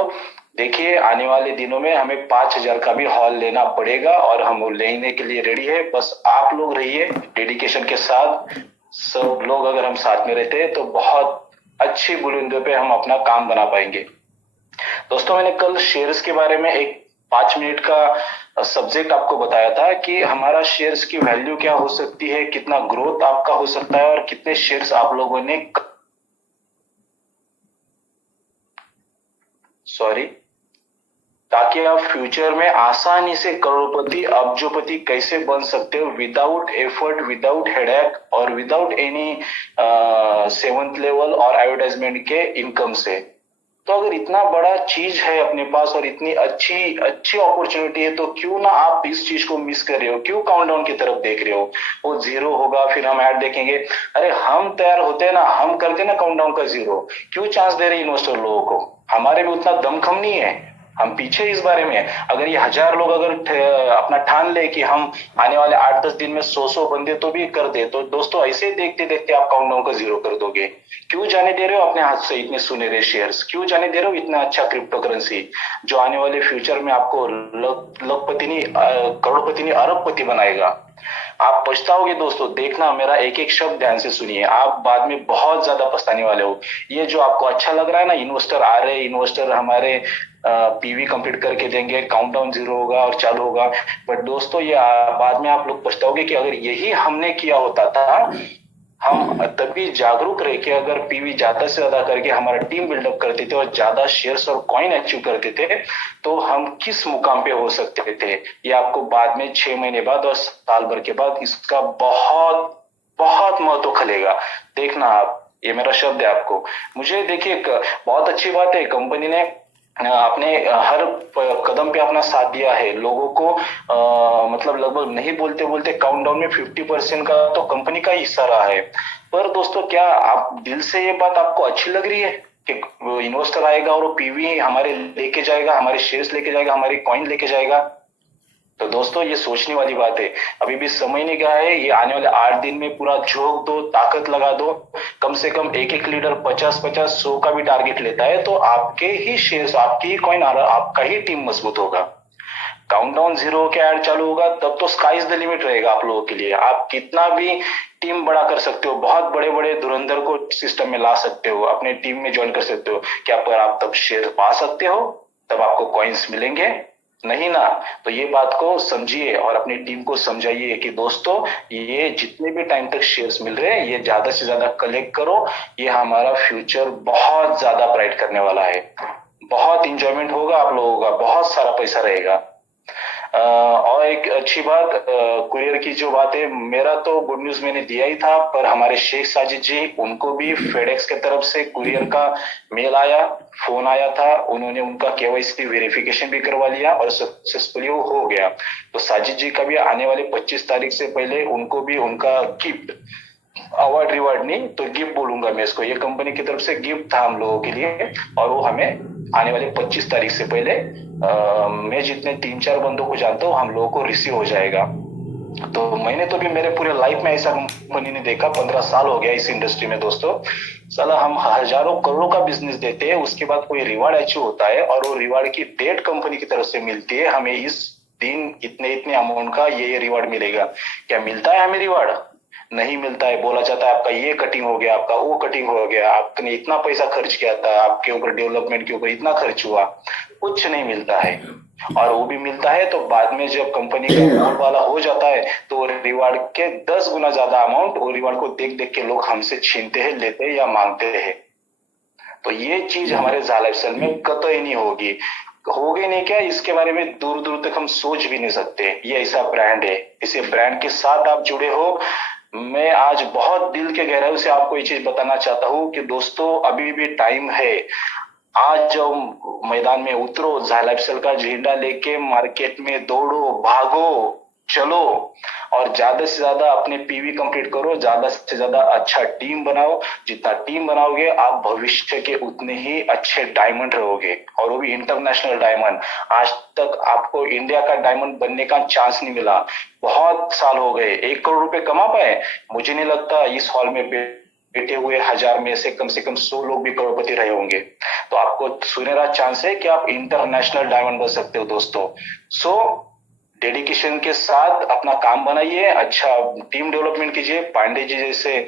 देखिए आने वाले दिनों में हमें 5000 का भी हॉल लेना पड़ेगा और हम वो लेने के लिए रेडी है। बस आप लोग रहिए डेडिकेशन के साथ, सब लोग अगर हम साथ में रहते हैं तो बहुत अच्छी बुलंदियों पे हम अपना काम बना पाएंगे। दोस्तों मैंने कल शेयर्स के बारे में एक 5 मिनट का सब्जेक्ट आपको बताया था कि हमारा शेयर्स की वैल्यू क्या हो सकती है, कितना ग्रोथ आपका हो सकता है और कितने शेयर्स आप लोगों ने ताकि आप फ्यूचर में आसानी से करोड़पति अब्जोपति कैसे बन सकते हो विदाउट एफर्ट, विदाउट हेडेक और विदाउट एनी 7th लेवल और एडवर्टाइजमेंट के इनकम से। तो अगर इतना बड़ा चीज है अपने पास और इतनी अच्छी अपॉर्चुनिटी है तो क्यों ना आप इस चीज को मिस कर रहे हो, क्यों काउंटडाउन की तरफ देख रहे हो। वो 0 होगा फिर हम ऐड देखेंगे, अरे हम तैयार होते हैं ना, हम करते ना काउंटडाउन का 0, क्यों चांस दे रहे इन्वेस्टर लोगों को, हमारे में उतना दमखम नहीं है। हम पीछे इस बारे में। अगर ये 1000 लोग अगर अपना ठान ले कि हम आने वाले 8-10 दिन में 100 बंदे तो भी कर दे, तो दोस्तों ऐसे देखते देखते आप काउंटडाउन को जीरो कर दोगे। क्यों जाने दे रहे हो अपने हाथ से इतने सुनहरे शेयर्स? क्यों जाने दे रहे हो इतना अच्छा क्रिप्टो करेंसी जो आने वाले फ्यूचर में आपको लखपति नहीं, करोड़पति नहीं, अरबपति बनाएगा? आप पछताओगे दोस्तों। देखना, मेरा एक एक शब्द ध्यान से सुनिए, आप बाद में बहुत ज्यादा पछताने वाले हो। ये जो आपको अच्छा लग रहा है ना, इन्वेस्टर आ रहे, इन्वेस्टर हमारे पीवी कंप्लीट करके देंगे, काउंटडाउन जीरो होगा और चालू होगा, बट दोस्तों ये बाद में आप लोग पछताओगे कि अगर यही हमने किया होता था, हम तभी जागरूक रह के अगर पीवी ज्यादा से ज्यादा करके हमारा टीम बिल्डअप करते थे और ज्यादा शेयर्स और कॉइन अचीव करते थे, तो हम किस मुकाम पे हो सकते थे, ये आपको बाद में 6 महीने बाद और साल भर के बाद इसका बहुत बहुत महत्व खलेगा। देखना आप, ये मेरा शब्द है आपको। मुझे देखिए, बहुत अच्छी बात है, कंपनी ने अपने हर कदम पे अपना साथ दिया है लोगों को। मतलब लगभग नहीं बोलते बोलते काउंटडाउन में 50% का तो कंपनी का हिस्सा रहा है। पर दोस्तों, क्या आप दिल से ये बात आपको अच्छी लग रही है कि इन्वेस्टर आएगा और वो पीवी हमारे लेके जाएगा, हमारे शेयर्स लेके जाएगा, हमारे कॉइन लेके जाएगा? तो दोस्तों ये सोचने वाली बात है। अभी भी समय नहीं गया है, ये आने वाले 8 दिन में पूरा झोंक दो, ताकत लगा दो। कम से कम एक एक लीडर 50-50, 100 का भी टारगेट लेता है तो आपके ही शेयर्स, आपकी ही कॉइन, आपका ही टीम मजबूत होगा। काउंटडाउन जीरो के ऐड चालू होगा तब तो स्काई इज द लिमिट रहेगा आप लोगों के लिए। आप कितना भी टीम बड़ा कर सकते हो, बहुत बड़े बड़े धुरंधर को सिस्टम में ला सकते हो, अपने टीम में ज्वाइन कर सकते हो। क्या पर आप तब शेयर पा सकते हो? तब आपको कॉइन्स मिलेंगे? नहीं ना। तो ये बात को समझिए और अपनी टीम को समझाइए कि दोस्तों ये जितने भी टाइम तक शेयर्स मिल रहे हैं, ये ज्यादा से ज्यादा कलेक्ट करो। ये हमारा फ्यूचर बहुत ज्यादा ब्राइट करने वाला है। बहुत इंजॉयमेंट होगा आप लोगों का, बहुत सारा पैसा रहेगा। और एक अच्छी बात, कुरियर की जो बात है, मेरा तो गुड न्यूज मैंने दिया ही था, पर हमारे शेख साजिद जी, उनको भी फेडेक्स की तरफ से कुरियर का मेल आया, फोन आया था, उन्होंने उनका केवाईसी वेरिफिकेशन भी करवा लिया और सक्सेसफुली वो हो गया। तो साजिद जी का भी आने वाले 25 तारीख से पहले उनको भी उनका गिफ्ट, अवार्ड रिवार्ड नहीं तो गिफ्ट बोलूंगा मैं इसको, ये कंपनी की तरफ से गिफ्ट था हम लोगों के लिए, और वो हमें आने वाले 25 तारीख से पहले मैं जितने 3-4 बंदों को जानता हूँ हम लोगों को रिसीव हो जाएगा। तो मैंने तो भी मेरे पूरे लाइफ में ऐसा कंपनी नहीं देखा। 15 साल हो गया इस इंडस्ट्री में दोस्तों। साला हम हजारों करोड़ों का बिजनेस देते हैं, उसके बाद कोई रिवार्ड अचीव होता है और वो रिवार्ड की डेट कंपनी की तरफ से मिलती है, हमें इस दिन इतने इतने अमाउंट का ये रिवार्ड मिलेगा। क्या मिलता है हमें रिवार्ड? नहीं मिलता है। बोला जाता है आपका ये कटिंग हो गया, आपका वो कटिंग हो गया, आपने इतना पैसा खर्च किया था, आपके ऊपर डेवलपमेंट के ऊपर इतना खर्च हुआ, कुछ नहीं मिलता है। और वो भी मिलता है तो बाद में जब कंपनी का गोल वाला हो जाता है तो रिवार्ड के 10 गुना ज्यादा अमाउंट, वो रिवार्ड को देख देख के लोग हमसे छीनते हैं, लेते हैं या मांगते हैं। तो ये चीज हमारे ज़ालाइफस्टाइल में कतई नहीं होगी। होगी नहीं क्या, इसके बारे में दूर दूर तक हम सोच भी नहीं सकते। ये ऐसा ब्रांड है, इसे ब्रांड के साथ आप जुड़े हो। मैं आज बहुत दिल के गहराई से आपको ये चीज बताना चाहता हूँ कि दोस्तों अभी भी टाइम है। आज जब मैदान में उतरो, ज़ालाइफस्टाइल का झंडा लेके मार्केट में दौड़ो, भागो, चलो और ज्यादा से ज्यादा अपने पीवी कंप्लीट करो, ज्यादा से ज्यादा अच्छा टीम बनाओ। जितना टीम बनाओगे आप भविष्य के उतने ही अच्छे डायमंड रहोगे, और वो भी इंटरनेशनल डायमंड। आज तक आपको इंडिया का डायमंड बनने का चांस नहीं मिला, बहुत साल हो गए। 1 करोड़ रुपए कमा पाए? मुझे नहीं लगता इस हॉल में बैठे हुए 1000 में से कम 100 लोग भी करोड़पति रहे होंगे। तो आपको सुनहरा चांस है कि आप इंटरनेशनल डायमंड बन सकते हो दोस्तों। सो डेडिकेशन के साथ अपना काम बनाइए, अच्छा टीम डेवलपमेंट कीजिए। पांडे जी जैसे,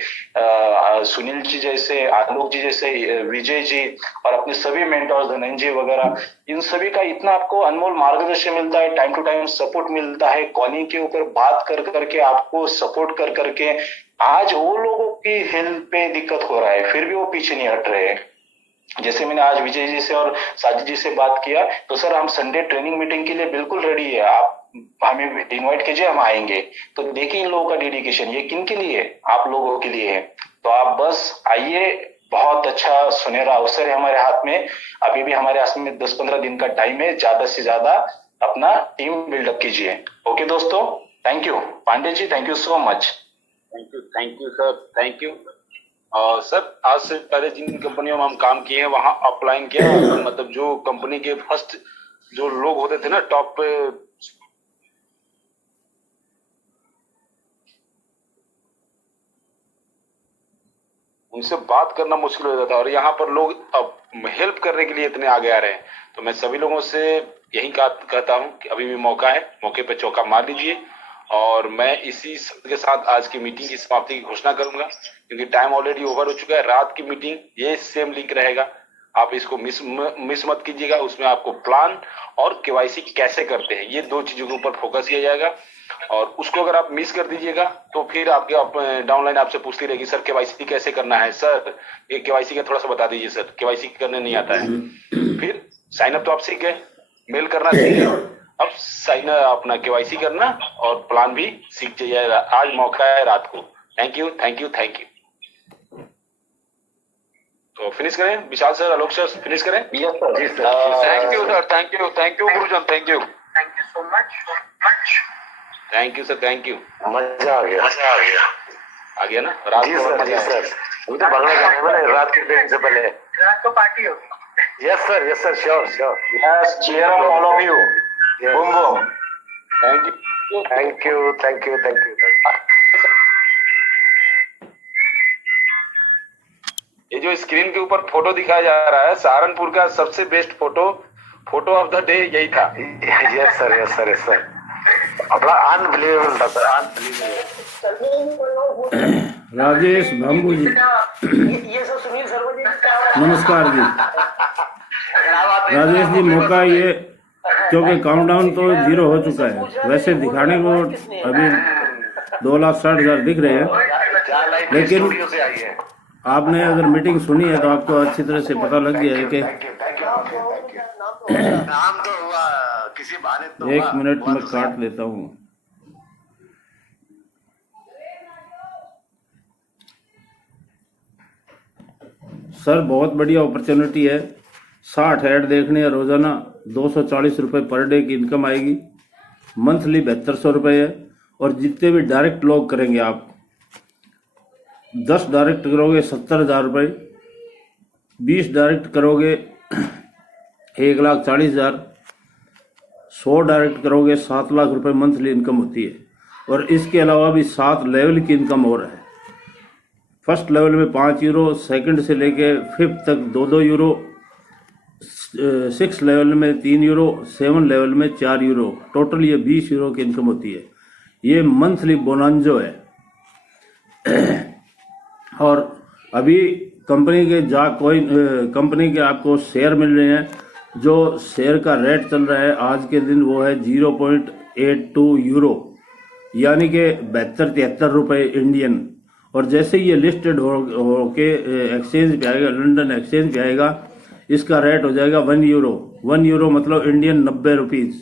सुनील जी जैसे, आलोक जी जैसे, विजय जी और अपने सभी मेंटर्स धनंजय वगैरह, इन सभी का इतना आपको अनमोल मार्गदर्शन मिलता है, टाइम टू टाइम सपोर्ट मिलता है, कॉलिंग के ऊपर बात कर करके आपको सपोर्ट कर करके आज वो लोगों की हेल्थ पे दिक्कत हो रहा है, फिर भी वो पीछे नहीं हट रहे हैं। जैसे मैंने आज विजय जी से और साजिद जी से बात किया, तो सर हम संडे ट्रेनिंग मीटिंग के लिए बिल्कुल रेडी है, आप हमें इनवाइट कीजिए, हम आएंगे। तो देखिए इन लोगों का डेडिकेशन, ये किन के लिए? आप लोगों के लिए है। तो आप बस आइए, बहुत अच्छा सुनहरा अवसर है हमारे हाथ में। अभी भी हमारे हाथ में 10-15 दिन का टाइम है, ज्यादा से ज्यादा अपना टीम बिल्डअप कीजिए। ओके दोस्तों, thank you. Pandey ji thank you so much. Thank you sir, thank you. Sir आज से पहले जिन कंपनियों में हम काम किए हैं वहां अपलाइन किया, मतलब जो कंपनी के फर्स्ट जो लोग होते थे ना टॉप पे, उनसे बात करना मुश्किल हो जाता था, और यहाँ पर लोग अब हेल्प करने के लिए इतने आगे आ रहे हैं। तो मैं सभी लोगों से यही कहता हूँ कि अभी भी मौका है, मौके पे चौका मार लीजिए। और मैं इसी शब्द के साथ आज की मीटिंग की समाप्ति की घोषणा करूंगा, क्योंकि टाइम ऑलरेडी ओवर हो चुका है। रात की मीटिंग ये सेम लिंक रहेगा, आप इसको मिस मत कीजिएगा। उसमें आपको प्लान और केवाईसी कैसे करते हैं ये दो चीजों के ऊपर फोकस किया जाएगा, और उसको अगर आप मिस कर दीजिएगा तो फिर आपके डाउनलाइन आपसे पूछती रहेगी, सर केवाईसी कैसे करना है, सर ये केवाईसी का थोड़ा सा बता दीजिए, सर केवाईसी करने नहीं आता है। फिर साइन अप तो आप सीख गए, मेल करना सीख गए, अब साइन अपना केवाईसी करना और प्लान भी सीख जाइए। आज मौका है रात को। Thank you thank you thank you. तो फिनिश करें Vishal sir, Alok sir, finish करें। Yes sir, ji sir, thank you sir, thank you गुरुजन, thank you so much. Thank you sir, thank you. मजा आ गया आ गया ना रात जी को? Sir, ji sir. अभी तो भागना जाने वाला है रात के ट्रेन से पहले। रात को पार्टी होगी। Yes sir, sure sure. Yes, cheer up all of you. Boom boom. Thank you thank you thank you thank you. ये जो स्क्रीन के ऊपर फोटो दिखाया जा रहा है, सहारनपुर का सबसे best photo of the day यही था। Yes sir, yes sir, yes sir. अपना अनबिलीवेबल था सर, अनबिलीवेबल। राजेश भांबू जी, ये सब सुनील सर्वजी नमस्कार जी। राजेश जी, मौका ये, क्योंकि काउंटडाउन तो 0 हो चुका है। वैसे दिखाने को अभी 2,60,000 दिख रहे हैं, लेकिन आपने अगर मीटिंग सुनी है तो आपको अच्छी तरह से पता लग गया है कि नाम तो हुआ किसी बहाने तो। 1 मिनट में काट लेता हूँ। सर बहुत बढ़िया अपॉर्चुनिटी है। 60 ऐड देखने हैं रोजाना, 240 रुपये पर डे की इनकम आएगी। मंथली 7200 रुपये है। और जितने भी डायरेक्ट लोग करेंगे आप, 10 डायरेक्ट करोगे 70,000 रुपये, 20 डायरेक्ट करोगे 1,40,000, 100 डायरेक्ट करोगे 7 लाख रुपए मंथली इनकम होती है। और इसके अलावा भी 7 लेवल की इनकम और है। फर्स्ट लेवल में 5 यूरो, सेकंड से लेके 5th तक 2-2 यूरो, 6 लेवल में 3 यूरो, 7 लेवल में 4 यूरो, टोटल ये 20 यूरो की इनकम होती है। ये मंथली बोनांजो है। और अभी कंपनी के आपको शेयर मिल रहे हैं। जो शेयर का रेट चल रहा है आज के दिन वो है 0.82 यूरो, यानी कि 72-73 रुपये इंडियन। और जैसे ये लिस्टेड हो के एक्सचेंज पे आएगा, लंदन एक्सचेंज पे आएगा, इसका रेट हो जाएगा 1 यूरो। 1 यूरो मतलब इंडियन 90 रुपीज़।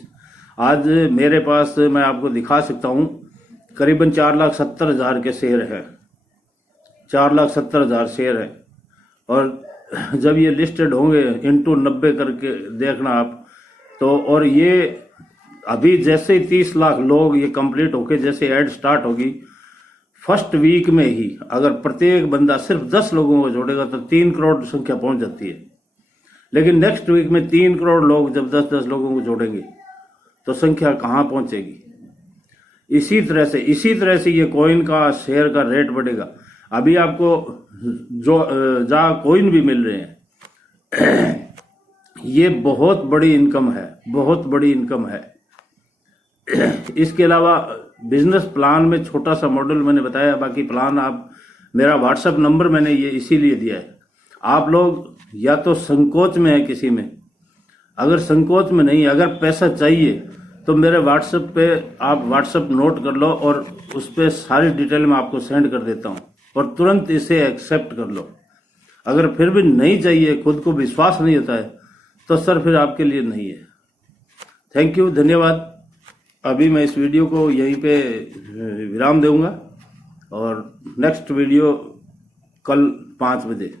आज मेरे पास, मैं आपको दिखा सकता हूँ, करीबन 4,70,000 के शेयर हैं। 4,70,000 शेयर है। और जब ये लिस्टेड होंगे इंटू 90 करके देखना आप तो, और ये अभी जैसे ही 30 लाख लोग ये कंप्लीट होके जैसे ऐड स्टार्ट होगी, फर्स्ट वीक में ही अगर प्रत्येक बंदा सिर्फ 10 लोगों को जोड़ेगा तो 3 करोड़ संख्या पहुंच जाती है। लेकिन नेक्स्ट वीक में 3 करोड़ लोग जब 10-10 लोगों को जोड़ेंगे तो संख्या कहाँ पहुंचेगी। इसी तरह से ये कॉइन का, शेयर का रेट बढ़ेगा। अभी आपको जो जहाँ कॉइन भी मिल रहे हैं, ये बहुत बड़ी इनकम है, बहुत बड़ी इनकम है। इसके अलावा बिजनेस प्लान में छोटा सा मॉडल मैंने बताया, बाकी प्लान आप, मेरा व्हाट्सएप नंबर मैंने ये इसीलिए दिया है। आप लोग या तो संकोच में है किसी में, अगर संकोच में नहीं, अगर पैसा चाहिए तो मेरे व्हाट्सएप पे आप व्हाट्सएप नोट कर लो और उस पर सारी डिटेल मैं आपको सेंड कर देता हूँ और तुरंत इसे एक्सेप्ट कर लो। अगर फिर भी नहीं चाहिए, खुद को विश्वास नहीं होता है, तो सर फिर आपके लिए नहीं है। थैंक यू, धन्यवाद। अभी मैं इस वीडियो को यहीं पे विराम दूंगा और नेक्स्ट वीडियो कल 5 बजे।